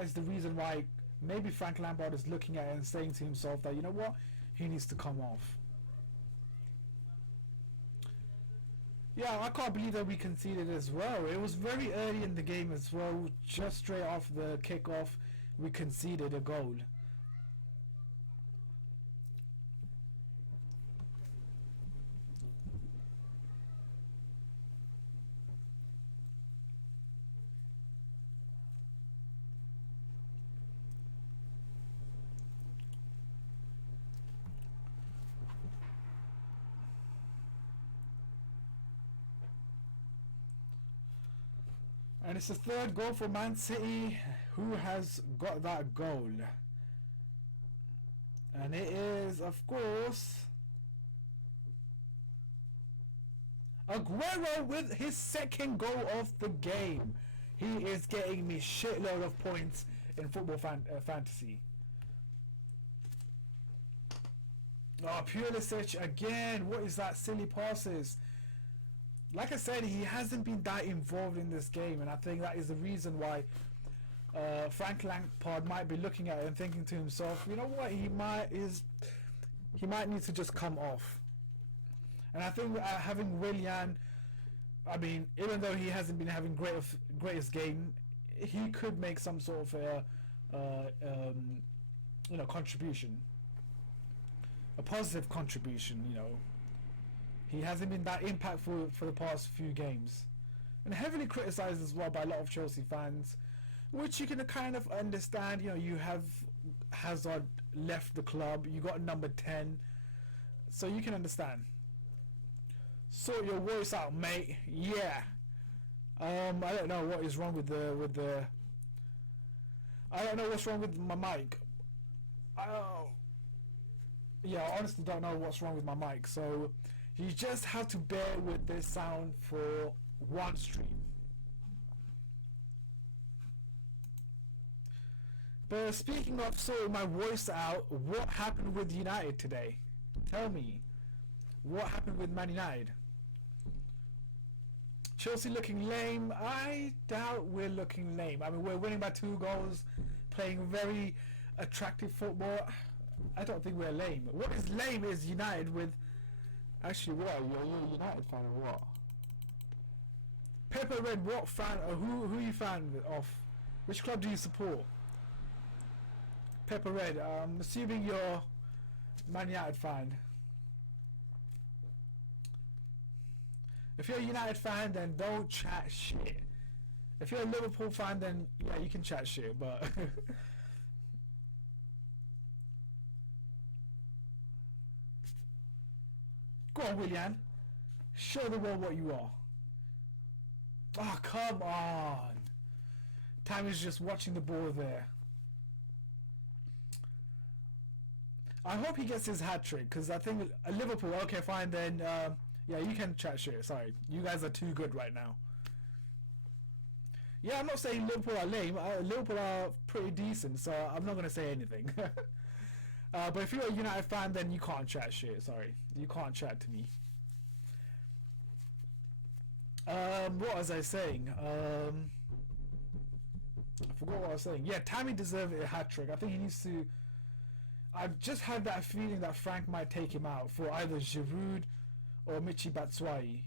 is the reason why maybe Frank Lampard is looking at it and saying to himself that, you know what, he needs to come off. Yeah, I can't believe that we conceded as well. It was very early in the game as well. Just straight off the kickoff, we conceded a goal. And it's the third goal for Man City. Who has got that goal? And it is, of course, Aguero with his second goal of the game. He is getting me shitload of points in football fantasy. Oh, Pulisic again. What is that silly passes? Like I said, he hasn't been that involved in this game, and I think that is the reason why Frank Lampard might be looking at it and thinking to himself, you know what, he might need to just come off. And I think having Willian, I mean, even though he hasn't been having greatest game, he could make some sort of contribution, a positive contribution, you know. He hasn't been that impactful for the past few games, and heavily criticised as well by a lot of Chelsea fans, which you can kind of understand. You know, you have Hazard left the club, you got number 10, so you can understand. Sort your voice out, mate. Yeah. I don't know what is wrong with the. I don't know what's wrong with my mic. Oh. Yeah, I honestly don't know what's wrong with my mic, so you just have to bear with this sound for one stream. But speaking of sorting my voice out, what happened with United today? Tell me. What happened with Man United? Chelsea looking lame? I doubt we're looking lame. I mean, we're winning by 2 goals, playing very attractive football. I don't think we're lame. What is lame is United with... Actually, what? You're a United fan or what? Pepper Red, what fan? Who are you fan of? Which club do you support? Pepper Red, I'm assuming you're Man United fan. If you're a United fan, then don't chat shit. If you're a Liverpool fan, then yeah, you can chat shit, but... Go on, Willian. Show the world what you are. Oh, come on. Time is just watching the ball there. I hope he gets his hat-trick, because I think Liverpool, okay, fine, then, yeah, you can chat shit. Sorry. You guys are too good right now. Yeah, I'm not saying Liverpool are lame. Liverpool are pretty decent, so I'm not going to say anything. But if you're a United fan, then you can't chat shit. Sorry. You can't chat to me. What was I saying? I forgot what I was saying. Yeah, Tammy deserved a hat-trick. I think he needs to... I've just had that feeling that Frank might take him out for either Giroud or Michy Batshuayi.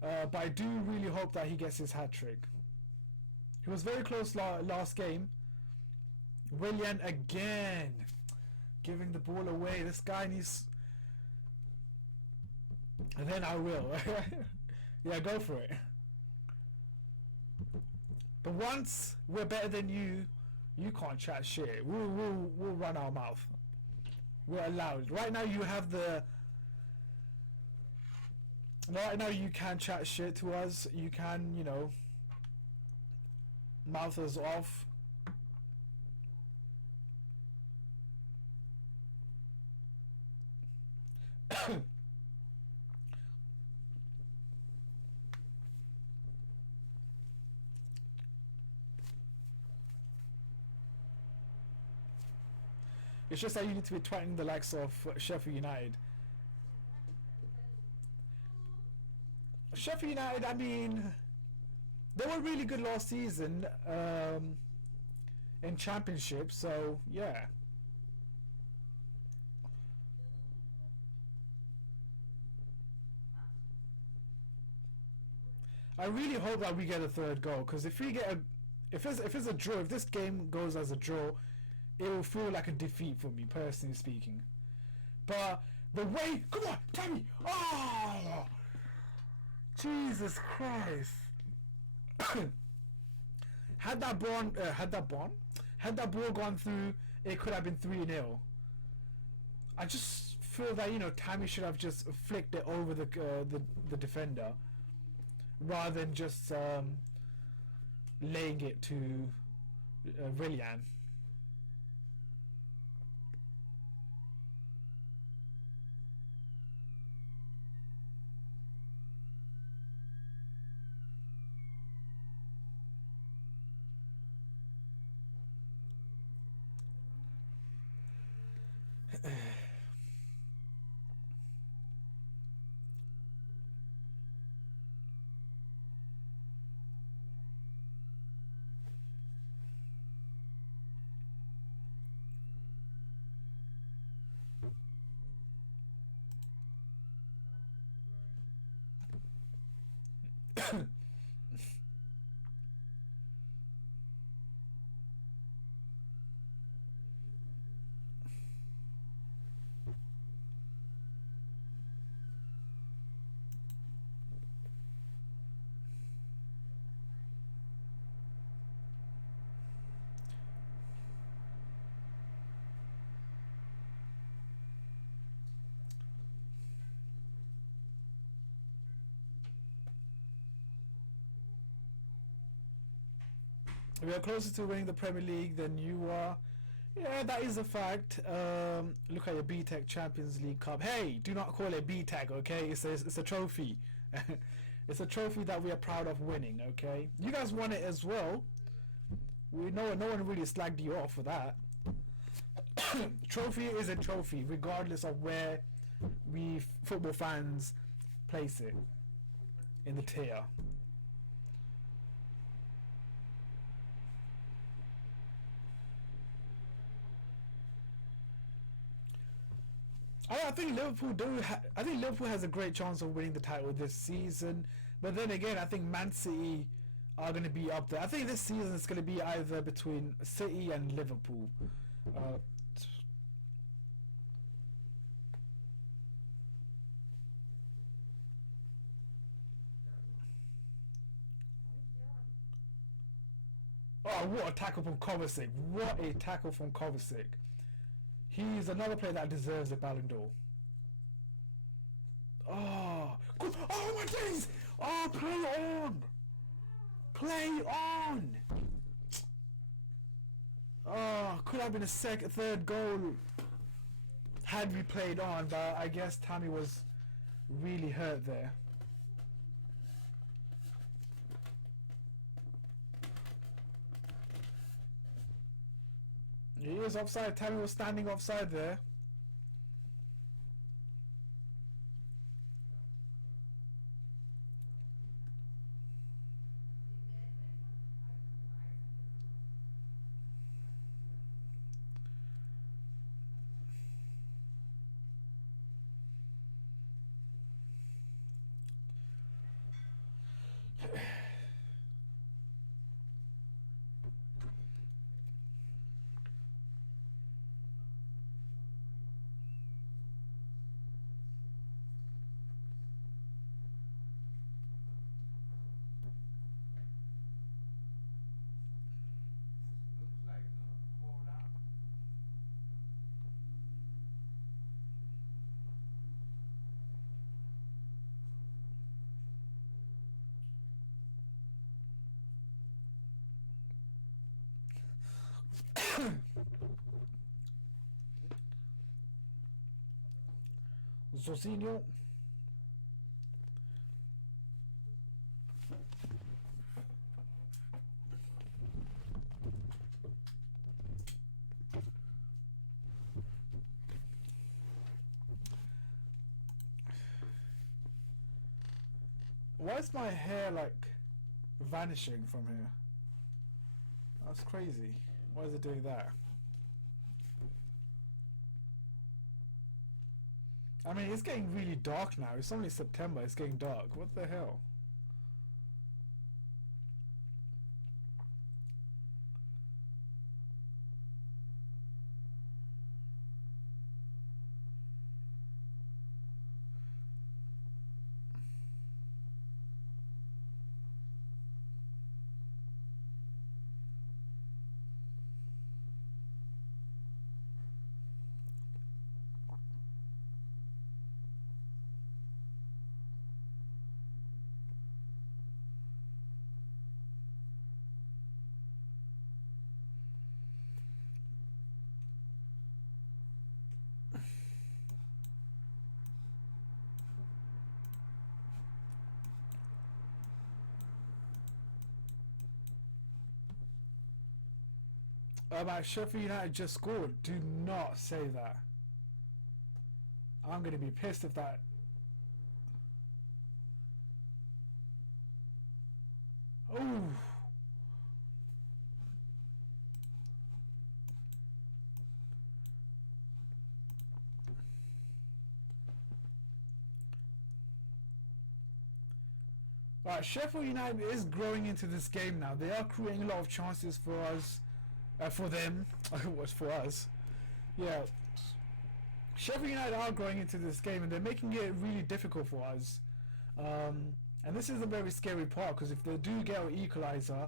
But I do really hope that he gets his hat-trick. He was very close last game. Willian again. Giving the ball away. This guy needs... And then I will. Yeah, go for it. But once we're better than you, you can't chat shit. We'll run our mouth. We're allowed. Right now you have the. Right now you can chat shit to us. You can, you know, mouth us off. It's just that you need to be twatting the likes of Sheffield United. Sheffield United, I mean, they were really good last season in Championship, so yeah. I really hope that we get a third goal, because if we get a, if it's a draw, if this game goes as a draw, it will feel like a defeat for me, personally speaking. But the way, come on, Tammy! Oh, Jesus Christ! had that ball gone through, it could have been 3-0. I just feel that, you know, Tammy should have just flicked it over the defender, rather than just laying it to Willian. We are closer to winning the Premier League than you are. Yeah, that is a fact. Look at your BTEC Champions League Cup. Hey, do not call it BTEC, okay? It's a trophy. It's a trophy that we are proud of winning, okay? You guys won it as well. We know no one really slagged you off for that. Trophy is a trophy, regardless of where we football fans place it in the tier. I think Liverpool I think Liverpool has a great chance of winning the title this season. But then again, I think Man City are going to be up there. I think this season is going to be either between City and Liverpool. Oh, what a tackle from Kovacic. What a tackle from Kovacic. He's another player that deserves a Ballon d'Or. Oh, good. Oh my days! Oh, play on! Play on! Oh, could have been a third goal had we played on, but I guess Tammy was really hurt there. He was offside. Tammy was standing offside there. Zosinho. Why is my hair like vanishing from here? That's crazy. Why is it doing that? I mean, it's getting really dark now. It's only September. It's getting dark. What the hell? Sheffield United just scored. Do not say that. I'm going to be pissed if that... Oh! Right, Sheffield United is growing into this game now. They are creating a lot of chances for us. For them. It was for us. Yeah. Sheffield United are growing into this game and they're making it really difficult for us. And this is a very scary part, because if they do get an equaliser,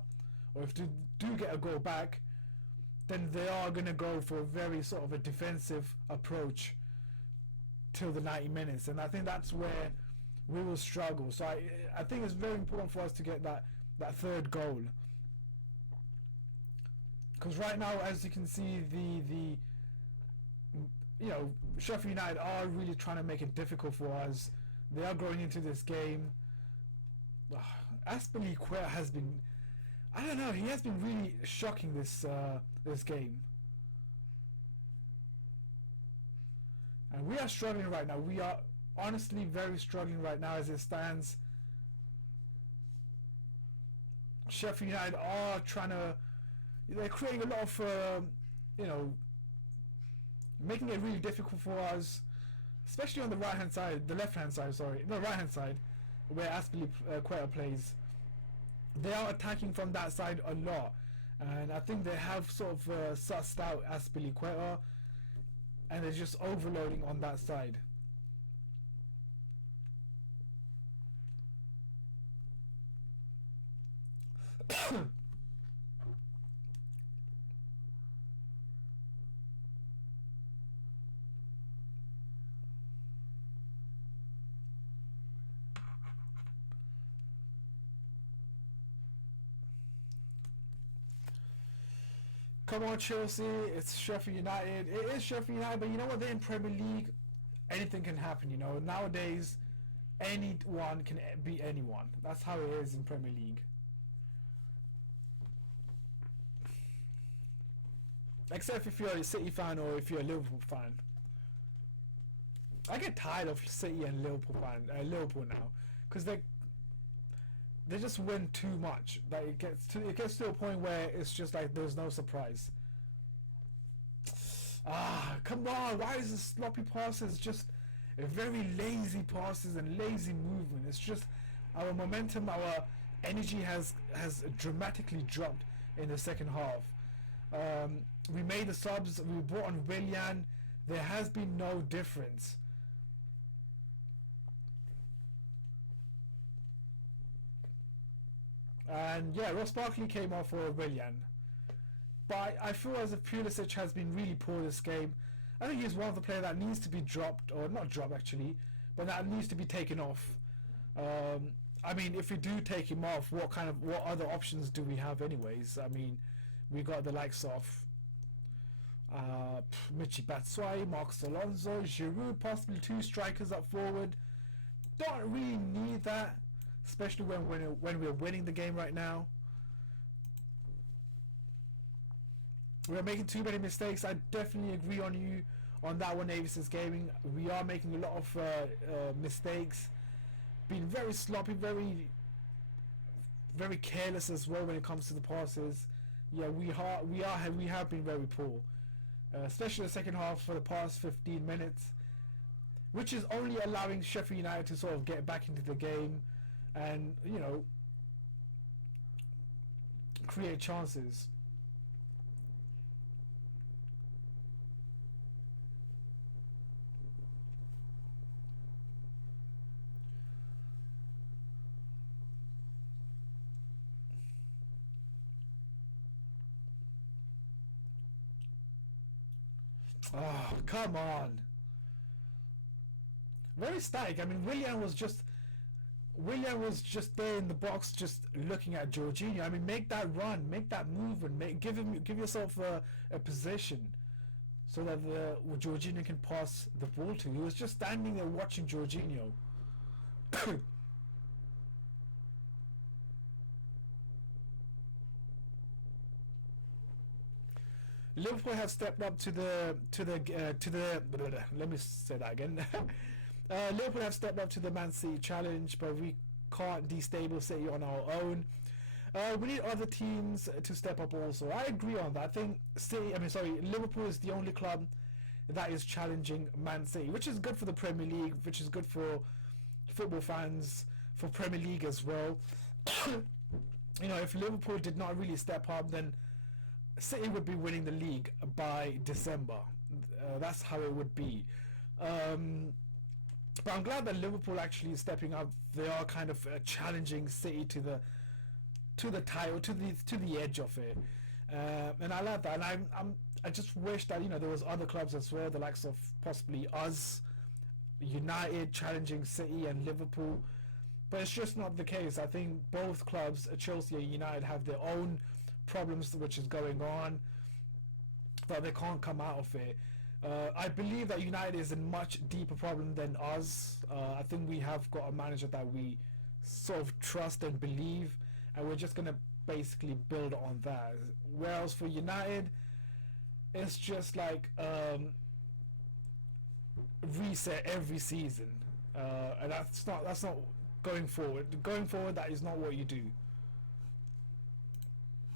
or if they do get a goal back, then they are going to go for a very sort of a defensive approach till the 90 minutes. And I think that's where we will struggle. So I think it's very important for us to get that third goal. Because right now, as you can see, the Sheffield United are really trying to make it difficult for us. They are growing into this game. Azpilicueta has been, I don't know, he has been really shocking this game. And we are struggling right now. We are honestly very struggling right now as it stands. Sheffield United are trying to, they're creating a lot of, making it really difficult for us, especially on the right hand side, the left hand side, sorry, no, right hand side, where Azpilicueta plays. They are attacking from that side a lot, and I think they have sort of sussed out Azpilicueta, and they're just overloading on that side. Come on, Chelsea, it's Sheffield United. It is Sheffield United, but you know what? They're in Premier League. Anything can happen, you know. Nowadays, anyone can beat anyone. That's how it is in Premier League. Except if you're a City fan or if you're a Liverpool fan. I get tired of City and Liverpool now, because they just win too much. Like it gets to a point where it's just like there's no surprise. Come on! Why is this sloppy passes just very lazy passes and lazy movement? It's just our momentum, our energy has dramatically dropped in the second half. We made the subs. We brought on Willian. There has been no difference. And yeah, Ross Barkley came off for Willian. But I feel as if Pulisic has been really poor this game. I think he's one of the players that needs to be dropped, or not dropped actually, but that needs to be taken off. I mean, if we do take him off, what other options do we have anyways? I mean, we got the likes of, Michy Batshuayi, Marcos Alonso, Giroud, possibly 2 strikers up forward. Don't really need that, especially when we're winning the game right now. We're making too many mistakes. I definitely agree on you on that one, Avis Gaming. We are making a lot of mistakes, being very sloppy, very careless as well when it comes to the passes. Yeah, we have been very poor, especially the second half for the past 15 minutes, which is only allowing Sheffield United to sort of get back into the game and, you know, create chances. Oh, come on. Very static. I mean, Willian was just there in the box, just looking at Jorginho. I mean, make that run, make that move, and give yourself a position so that Jorginho can pass the ball to. He was just standing there watching Jorginho. Liverpool have stepped up to the let me say that again. Liverpool have stepped up to the Man City challenge, but we can't destabilize City on our own. We need other teams to step up also. I agree on that. I think Liverpool is the only club that is challenging Man City, which is good for the Premier League, which is good for football fans, for Premier League as well. You know, if Liverpool did not really step up, then City would be winning the league by December. That's how it would be. But I'm glad that Liverpool actually is stepping up. They are kind of challenging City to the title, to the edge of it, and I like that. And I just wish that, you know, there was other clubs as well, the likes of possibly us, United, challenging City and Liverpool. But it's just not the case. I think both clubs, Chelsea and United, have their own problems which is going on, that they can't come out of it. I believe that United is a much deeper problem than us. I think we have got a manager that we sort of trust and believe, and we're just going to basically build on that. Whereas for United, it's just like reset every season, and that's not going forward. Going forward, that is not what you do.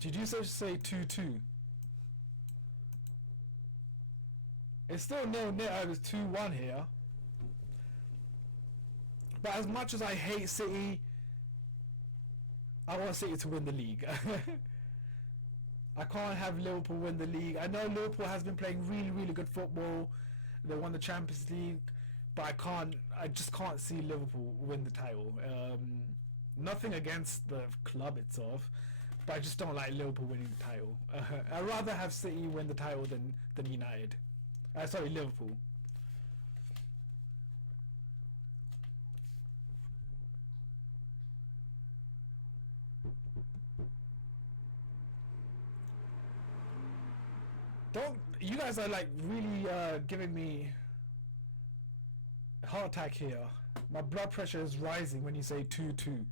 Did you say 2-2? It's still 0-0. I was 2-1 here. But as much as I hate City, I want City to win the league. I can't have Liverpool win the league. I know Liverpool has been playing really, really good football. They won the Champions League, but I just can't see Liverpool win the title. Nothing against the club itself, but I just don't like Liverpool winning the title. I'd rather have City win the title than United. Sorry, Liverpool. You guys are like really giving me a heart attack here. My blood pressure is rising when you say 2-2.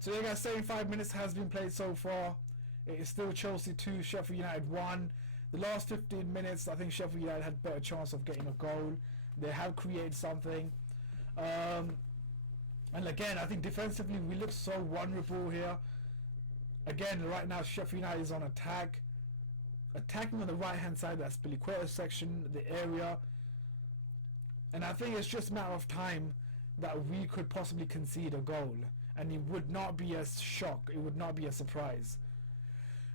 So yeah guys, 75 minutes has been played so far. It is still Chelsea 2, Sheffield United 1. The last 15 minutes, I think Sheffield United had better chance of getting a goal. They have created something. And again, I think defensively we look so vulnerable here. Again, right now Sheffield United is on attack. Attacking on the right hand side, that's Piliqueta's section, the area. And I think it's just a matter of time that we could possibly concede a goal. And it would not be a shock, it would not be a surprise.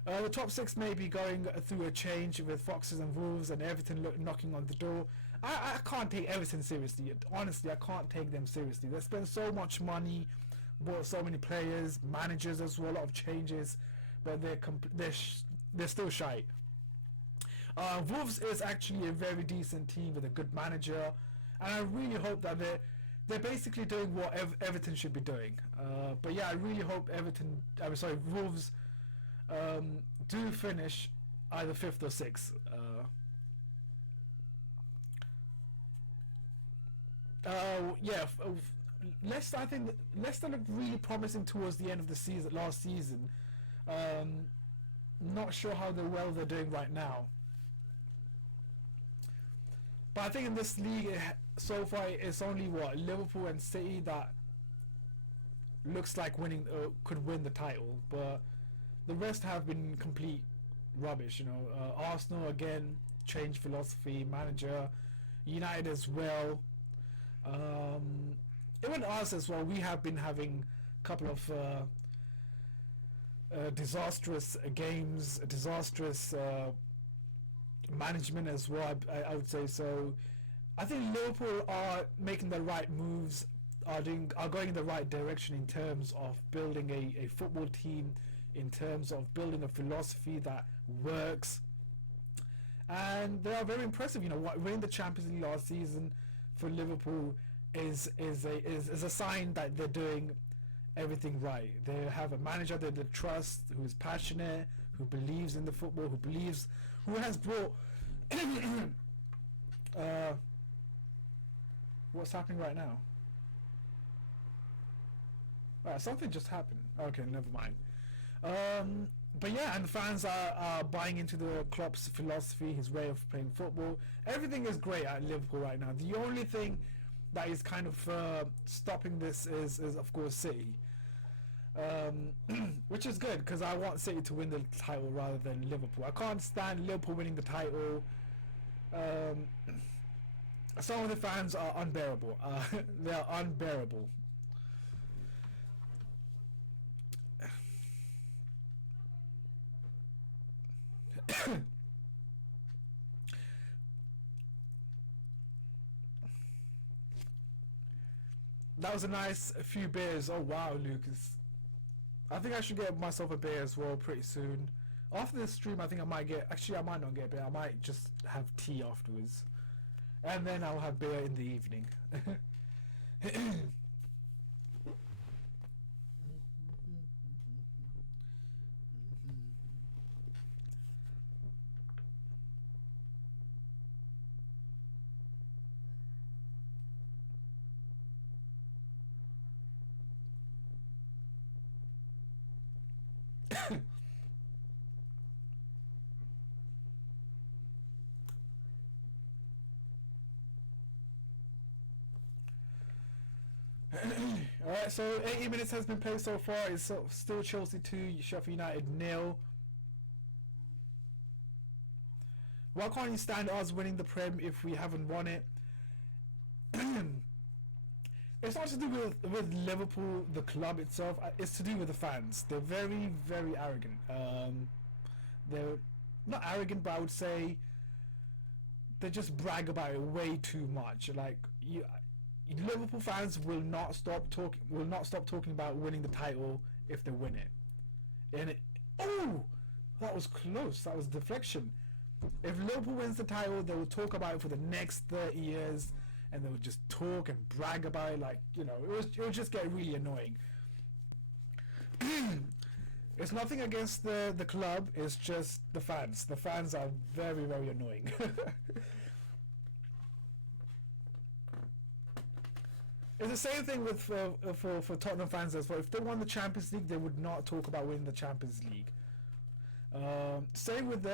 The top 6 may be going through a change with Foxes and Wolves and Everton knocking on the door. I can't take Everton seriously. Honestly, I can't take them seriously. They spend so much money, bought so many players, managers as well, a lot of changes, but they're still shy. Wolves is actually a very decent team with a good manager, and I really hope that they're basically doing what Everton should be doing. But yeah, I really hope Wolves do finish either fifth or sixth. Yeah, Leicester. I think Leicester looked really promising towards the end of the season, last season. Not sure how well they're doing right now. But I think in this league, so far, it's only Liverpool and City that looks like could win the title, but the rest have been complete rubbish. Arsenal again changed philosophy, manager. United as well. Even us as well. We have been having a couple of disastrous games, disastrous management as well. I would say so. I think Liverpool are making the right moves, are going in the right direction in terms of building a football team, in terms of building a philosophy that works, and they are very impressive. Winning the Champions League last season for Liverpool is a sign that they're doing everything right. They have a manager that they trust, who is passionate, who believes in the football, who has brought what's happening right now? Something just happened. Okay, never mind. But yeah, and the fans are buying into the Klopp's philosophy, his way of playing football. Everything is great at Liverpool right now. The only thing that is kind of stopping this is of course City, which is good because I want City to win the title rather than Liverpool. I can't stand Liverpool winning the title. Some of the fans are unbearable. They are unbearable. That was a nice few beers. Oh wow, Lucas. I think I should get myself a beer as well pretty soon. After this stream, I think I might get... Actually, I might not get beer. I might just have tea afterwards. And then I'll have beer in the evening. Alright, so 80 minutes has been played so far. It's still Chelsea 2, Sheffield United 0. Why can't you stand us winning the Prem if we haven't won it? It's not to do with Liverpool, the club itself. It's to do with the fans. They're very, very arrogant. They're not arrogant, but I would say they just brag about it way too much. Like Liverpool fans will not stop talking about winning the title if they win it. And that was close. That was deflection. If Liverpool wins the title, they will talk about it for the next 30 years, and they would just talk and brag about it. It would just get really annoying. It's nothing against the club. It's just the fans. The fans are very, very annoying. It's the same thing with for Tottenham fans as well. If they won the Champions League, they would not talk about winning the Champions League. Same with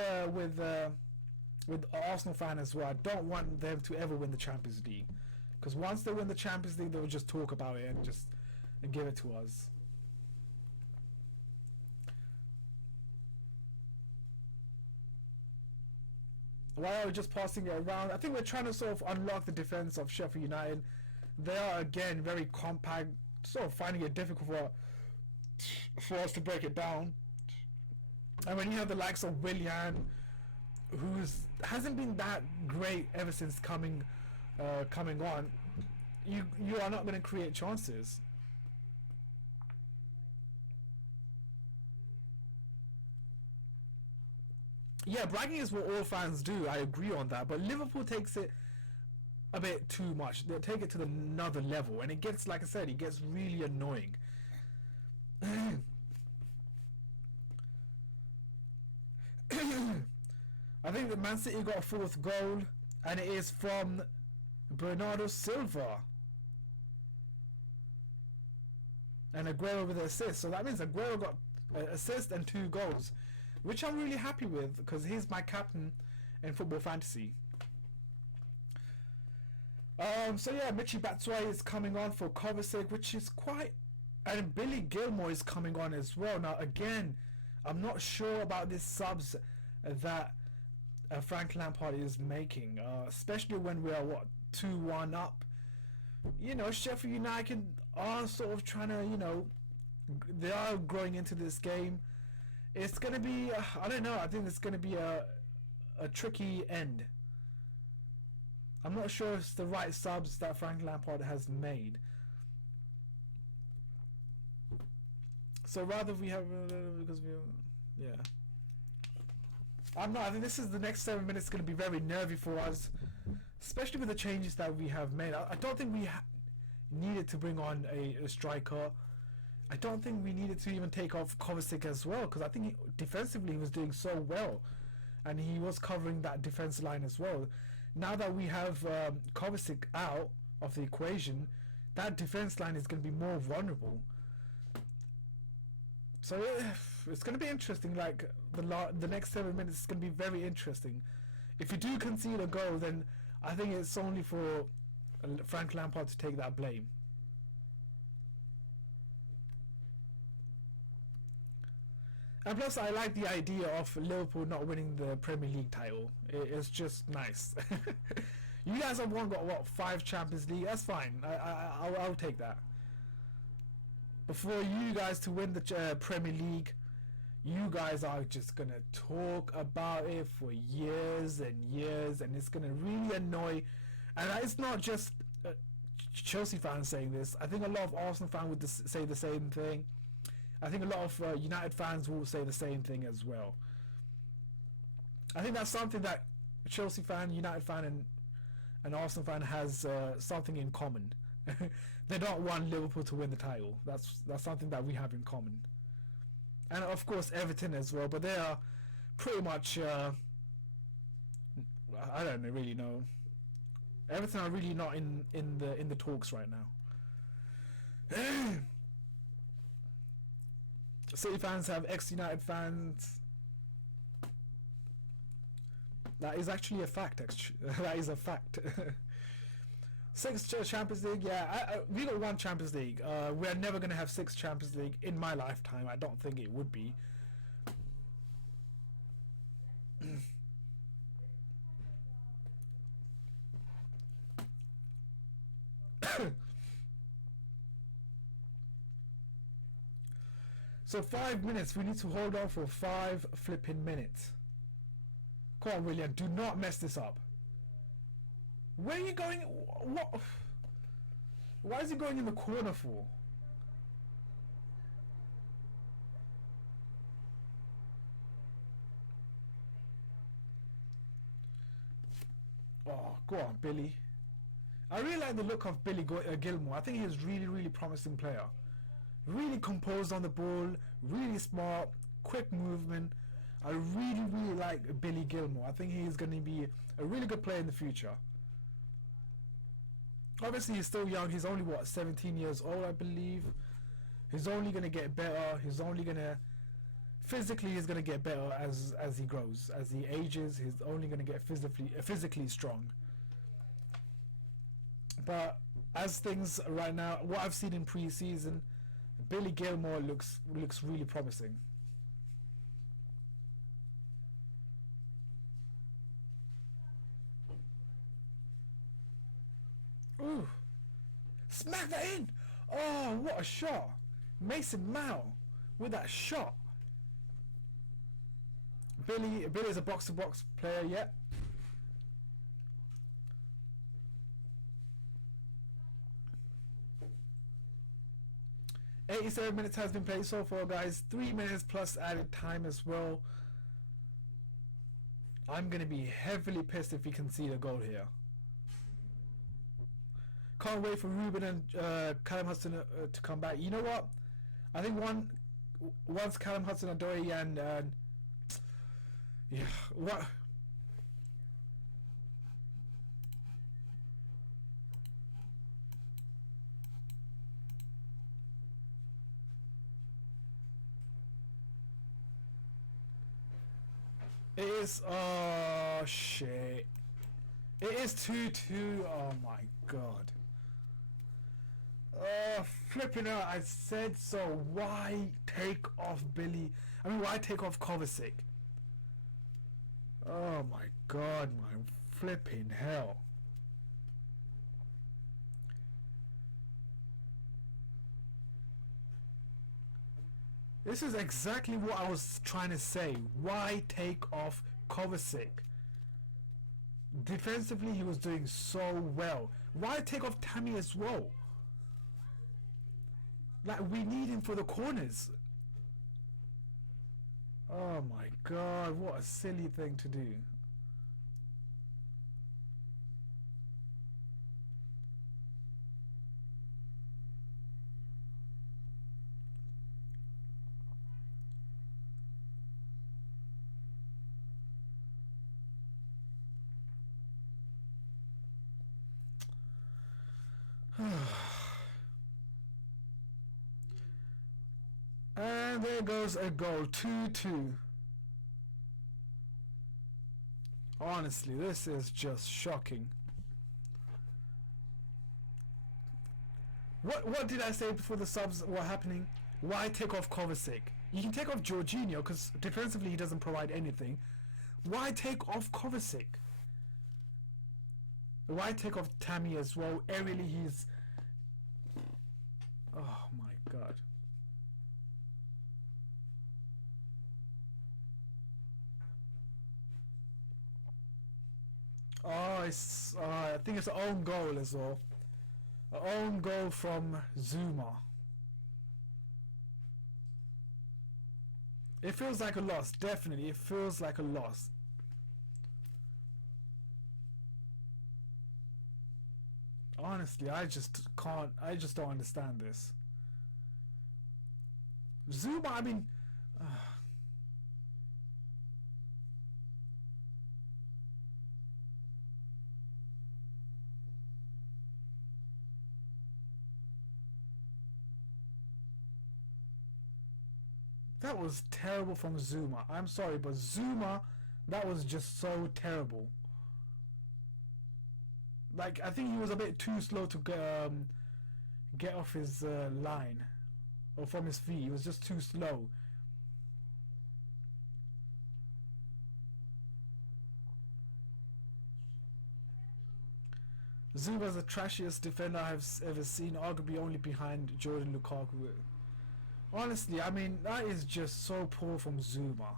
Arsenal fan as well. I don't want them to ever win the Champions League, because once they win the Champions League, they will just talk about it and give it to us. While we're just passing it around, I think we're trying to sort of unlock the defense of Sheffield United. They are again very compact, sort of finding it difficult for us to break it down. And when you have the likes of Willian, who hasn't been that great ever since coming on, you are not going to create chances. Yeah, bragging is what all fans do. I agree on that, but Liverpool takes it a bit too much. They take it to another level, and it gets, like I said, it gets really annoying. I think that Man City got a fourth goal, and it is from Bernardo Silva. And Aguero with an assist. So that means Aguero got an assist and 2 goals, which I'm really happy with because he's my captain in football fantasy. So yeah, Michy Batshuayi is coming on for Kovacic, which is quite... And Billy Gilmour is coming on as well. Now again, I'm not sure about these subs that Frank Lampard is making, especially when we are 2-1 up. You know, Sheffield United are sort of trying to, they are growing into this game. It's going to be, I don't know, I think it's going to be a tricky end. I'm not sure if it's the right subs that Frank Lampard has made. So rather we have, because we, yeah. I think this is the next 7 minutes going to be very nervy for us, especially with the changes that we have made. I don't think we needed to bring on a striker. I don't think we needed to even take off Kovacic as well, because I think defensively he was doing so well, and he was covering that defense line as well. Now that we have Kovacic out of the equation, that defense line is going to be more vulnerable. So it's going to be interesting. Like the next 7 minutes is going to be very interesting. If you do concede a goal, then I think it's only for Frank Lampard to take that blame. And plus, I like the idea of Liverpool not winning the Premier League title. It's just nice. You guys have got 5 Champions League. That's fine. I'll take that. But for you guys to win the Premier League, you guys are just going to talk about it for years and years, and it's going to really annoy. And it's not just Chelsea fans saying this. I think a lot of Arsenal fans would say the same thing. I think a lot of United fans will say the same thing as well. I think that's something that Chelsea fan, United fan, and Arsenal fan has something in common. They don't want Liverpool to win the title. That's something that we have in common. And of course Everton as well, but they are pretty much I don't really know. Everton are really not in the talks right now. City fans have ex-United fans. That is actually a fact. That is a fact. 6 Champions League, yeah. We got 1 Champions League. We are never going to have 6 Champions League in my lifetime. I don't think it would be. So 5 minutes. We need to hold on for 5 flipping minutes. Come on, William. Do not mess this up. Where are you going? What? Why is he going in the corner for? Oh, go on, Billy. I really like the look of Billy Gilmour. I think he's really, really promising player. Really composed on the ball, really smart, quick movement. I really, really like Billy Gilmour. I think he's going to be a really good player in the future. Obviously, he's still young. He's only, 17 years old, I believe. He's only going to get better. He's only going to... Physically, he's going to get better as he grows. As he ages, he's only going to get physically strong. But as things right now, what I've seen in pre-season, Billy Gilmour looks really promising. Ooh, smack that in! Oh, what a shot! Mason Mount with that shot. Billy's a box-to-box player, yeah. "87 minutes has been played so far, guys. 3 minutes plus added time as well. I'm going to be heavily pissed if we concede a goal here. Can't wait for Ruben and Callum Hudson to come back. You know what? I think once Callum Hudson-Odoi and yeah, what? It is. Oh shit! It is 2-2. Oh my god. Flipping out! I said so. Why take off Billy? I mean, why take off Kovacic? Oh my god, my flipping hell. This is exactly what I was trying to say. Why take off Kovacic? Defensively, he was doing so well. Why take off Tammy as well? Like, we need him for the corners. Oh my god, what a silly thing to do. And there goes a goal, 2-2. Honestly, this is just shocking. What did I say before the subs were happening? Why take off Kovacic? You can take off Jorginho because defensively he doesn't provide anything. Why take off Kovacic? Why take off Tammy as well? Aerially he's... Oh my god. Oh, it's I think it's an own goal as well. An own goal from Zuma. It feels like a loss, definitely. It feels like a loss. Honestly, I just don't understand this. Zuma, I mean... That was terrible from Zuma. I'm sorry, but Zuma, that was just so terrible. Like, I think he was a bit too slow to get off his line. Or from his feet. He was just too slow. Zuma's the trashiest defender I've ever seen, arguably only behind Jordan Lukaku. Honestly, I mean, that is just so poor from Zuma.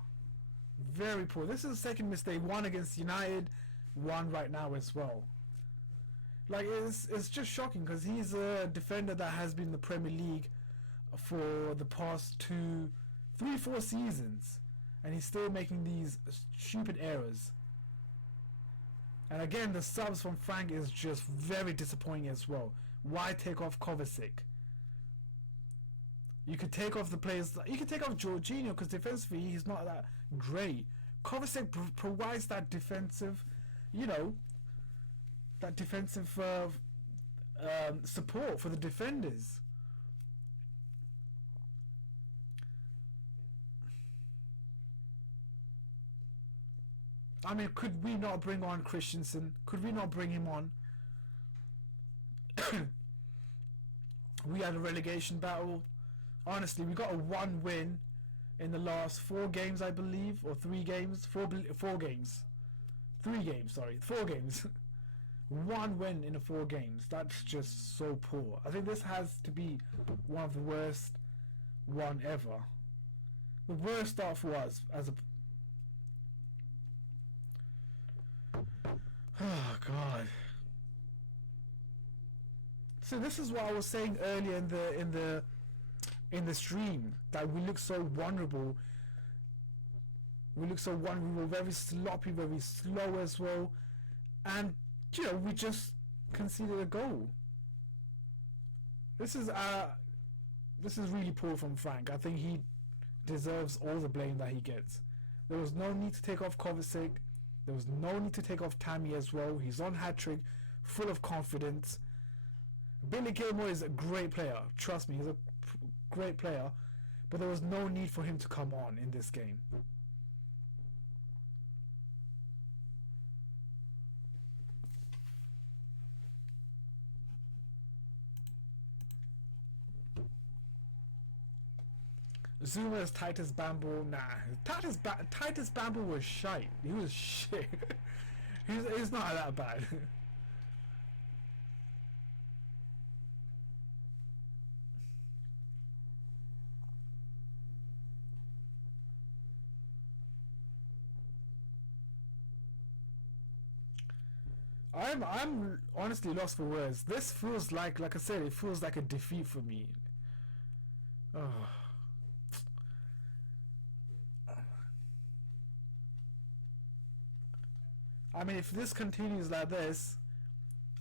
Very poor. This is the second mistake. One against United, one right now as well. Like, it's just shocking because he's a defender that has been in the Premier League for the past 3-4 seasons. And he's still making these stupid errors. And again, the subs from Frank is just very disappointing as well. Why take off Kovacic? You could take off the players. You could take off Jorginho because defensively he's not that great. Kovacic provides that defensive, you know, that defensive support for the defenders. I mean, could we not bring on Christensen? Could we not bring him on? We had a relegation battle. Honestly, we got a 1 win in the last 4 games, I believe, or 3 games. 4 games. 3 games, sorry. 4 games. 1 win in the 4 games. That's just so poor. I think this has to be one of the worst one ever. The worst start for us as a... Oh, God. So this is what I was saying earlier in the stream, that we look so vulnerable. We were very sloppy, very slow as well, and you know, we just conceded a goal. This is really poor from Frank. I think he deserves all the blame that he gets. There was no need to take off Kovacic. There was no need to take off Tammy as well. He's on hat-trick, full of confidence. Billy Gilmore is a great player. Trust me, he's a great player. But there was no need for him to come on in this game. Zuma as Titus Bamble, nah. Titus Bamble was shite. He was shit. he's not that bad. I'm honestly lost for words. This feels like I said, it feels like a defeat for me. Oh. I mean, if this continues like this,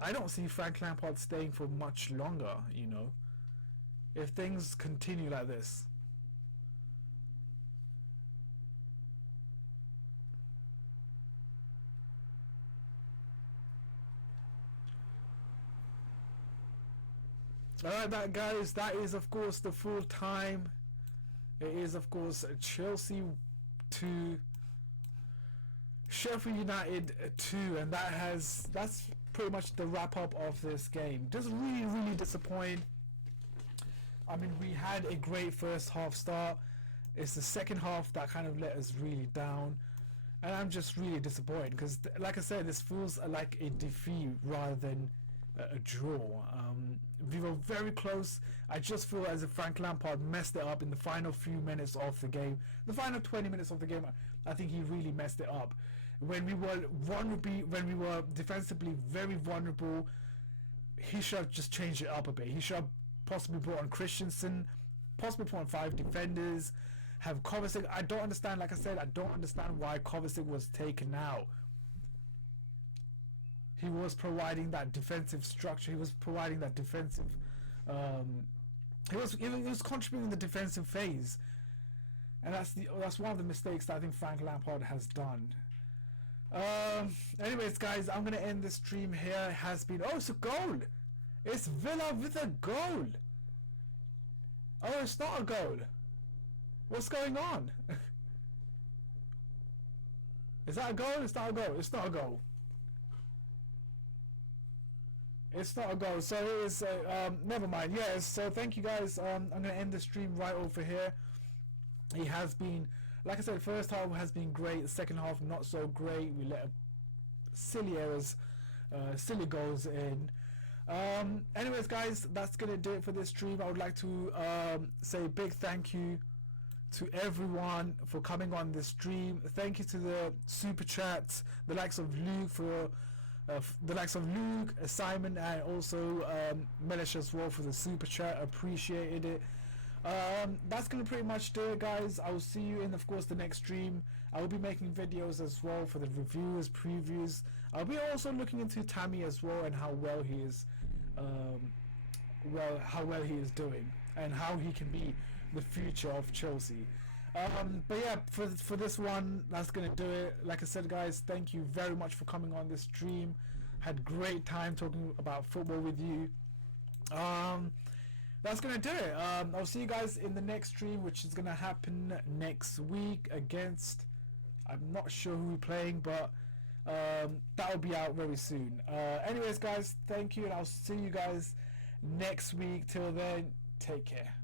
I don't see Frank Lampard staying for much longer, you know. If things continue like this. Alright, that guys, that is of course the full time. It is of course Chelsea 2, Sheffield United 2, and that's pretty much the wrap up of this game. Just really disappointed. I mean, we had a great first half start. It's the second half that kind of let us really down, and I'm just really disappointed because, like I said, this feels like a defeat rather than a draw. We were very close. I just feel as if Frank Lampard messed it up in the final few minutes of the game. The final 20 minutes of the game, I think he really messed it up. When we were defensively very vulnerable, he should have just changed it up a bit. He should have possibly brought on Christensen, possibly put on 5 defenders, have Kovacic. I don't understand, like I said, I don't understand why Kovacic was taken out. He was providing that defensive structure. He was providing that defensive. He was contributing the defensive phase, and that's one of the mistakes that I think Frank Lampard has done. Anyways, guys, I'm gonna end the stream here. It has been it's a goal. It's Villa with a goal. Oh, it's not a goal. What's going on? Is that a goal? It's not a goal. It's not a goal. It's not a goal, so it is. Never mind. Yes. So thank you guys. I'm gonna end the stream right over here. He has been, like I said, first half has been great. The second half not so great. We let silly errors, silly goals in. Anyways, guys, that's gonna do it for this stream. I would like to say a big thank you to everyone for coming on this stream. Thank you to the super chats, the likes of Luke for. The likes of Luke, Simon, and also Melish as well for the super chat. Appreciated it. That's gonna pretty much do it, guys. I will see you in, of course, the next stream. I will be making videos as well for the reviews, previews. I'll be also looking into Tammy as well and how well he is, how well he is doing and how he can be the future of Chelsea. But yeah, for this one, that's gonna do it. Like I said, guys, thank you very much for coming on this stream. Had great time talking about football with you. That's gonna do it. I'll see you guys in the next stream, which is gonna happen next week against, I'm not sure who we're playing, but that will be out very soon. Anyways, guys, thank you, and I'll see you guys next week. Till then, take care.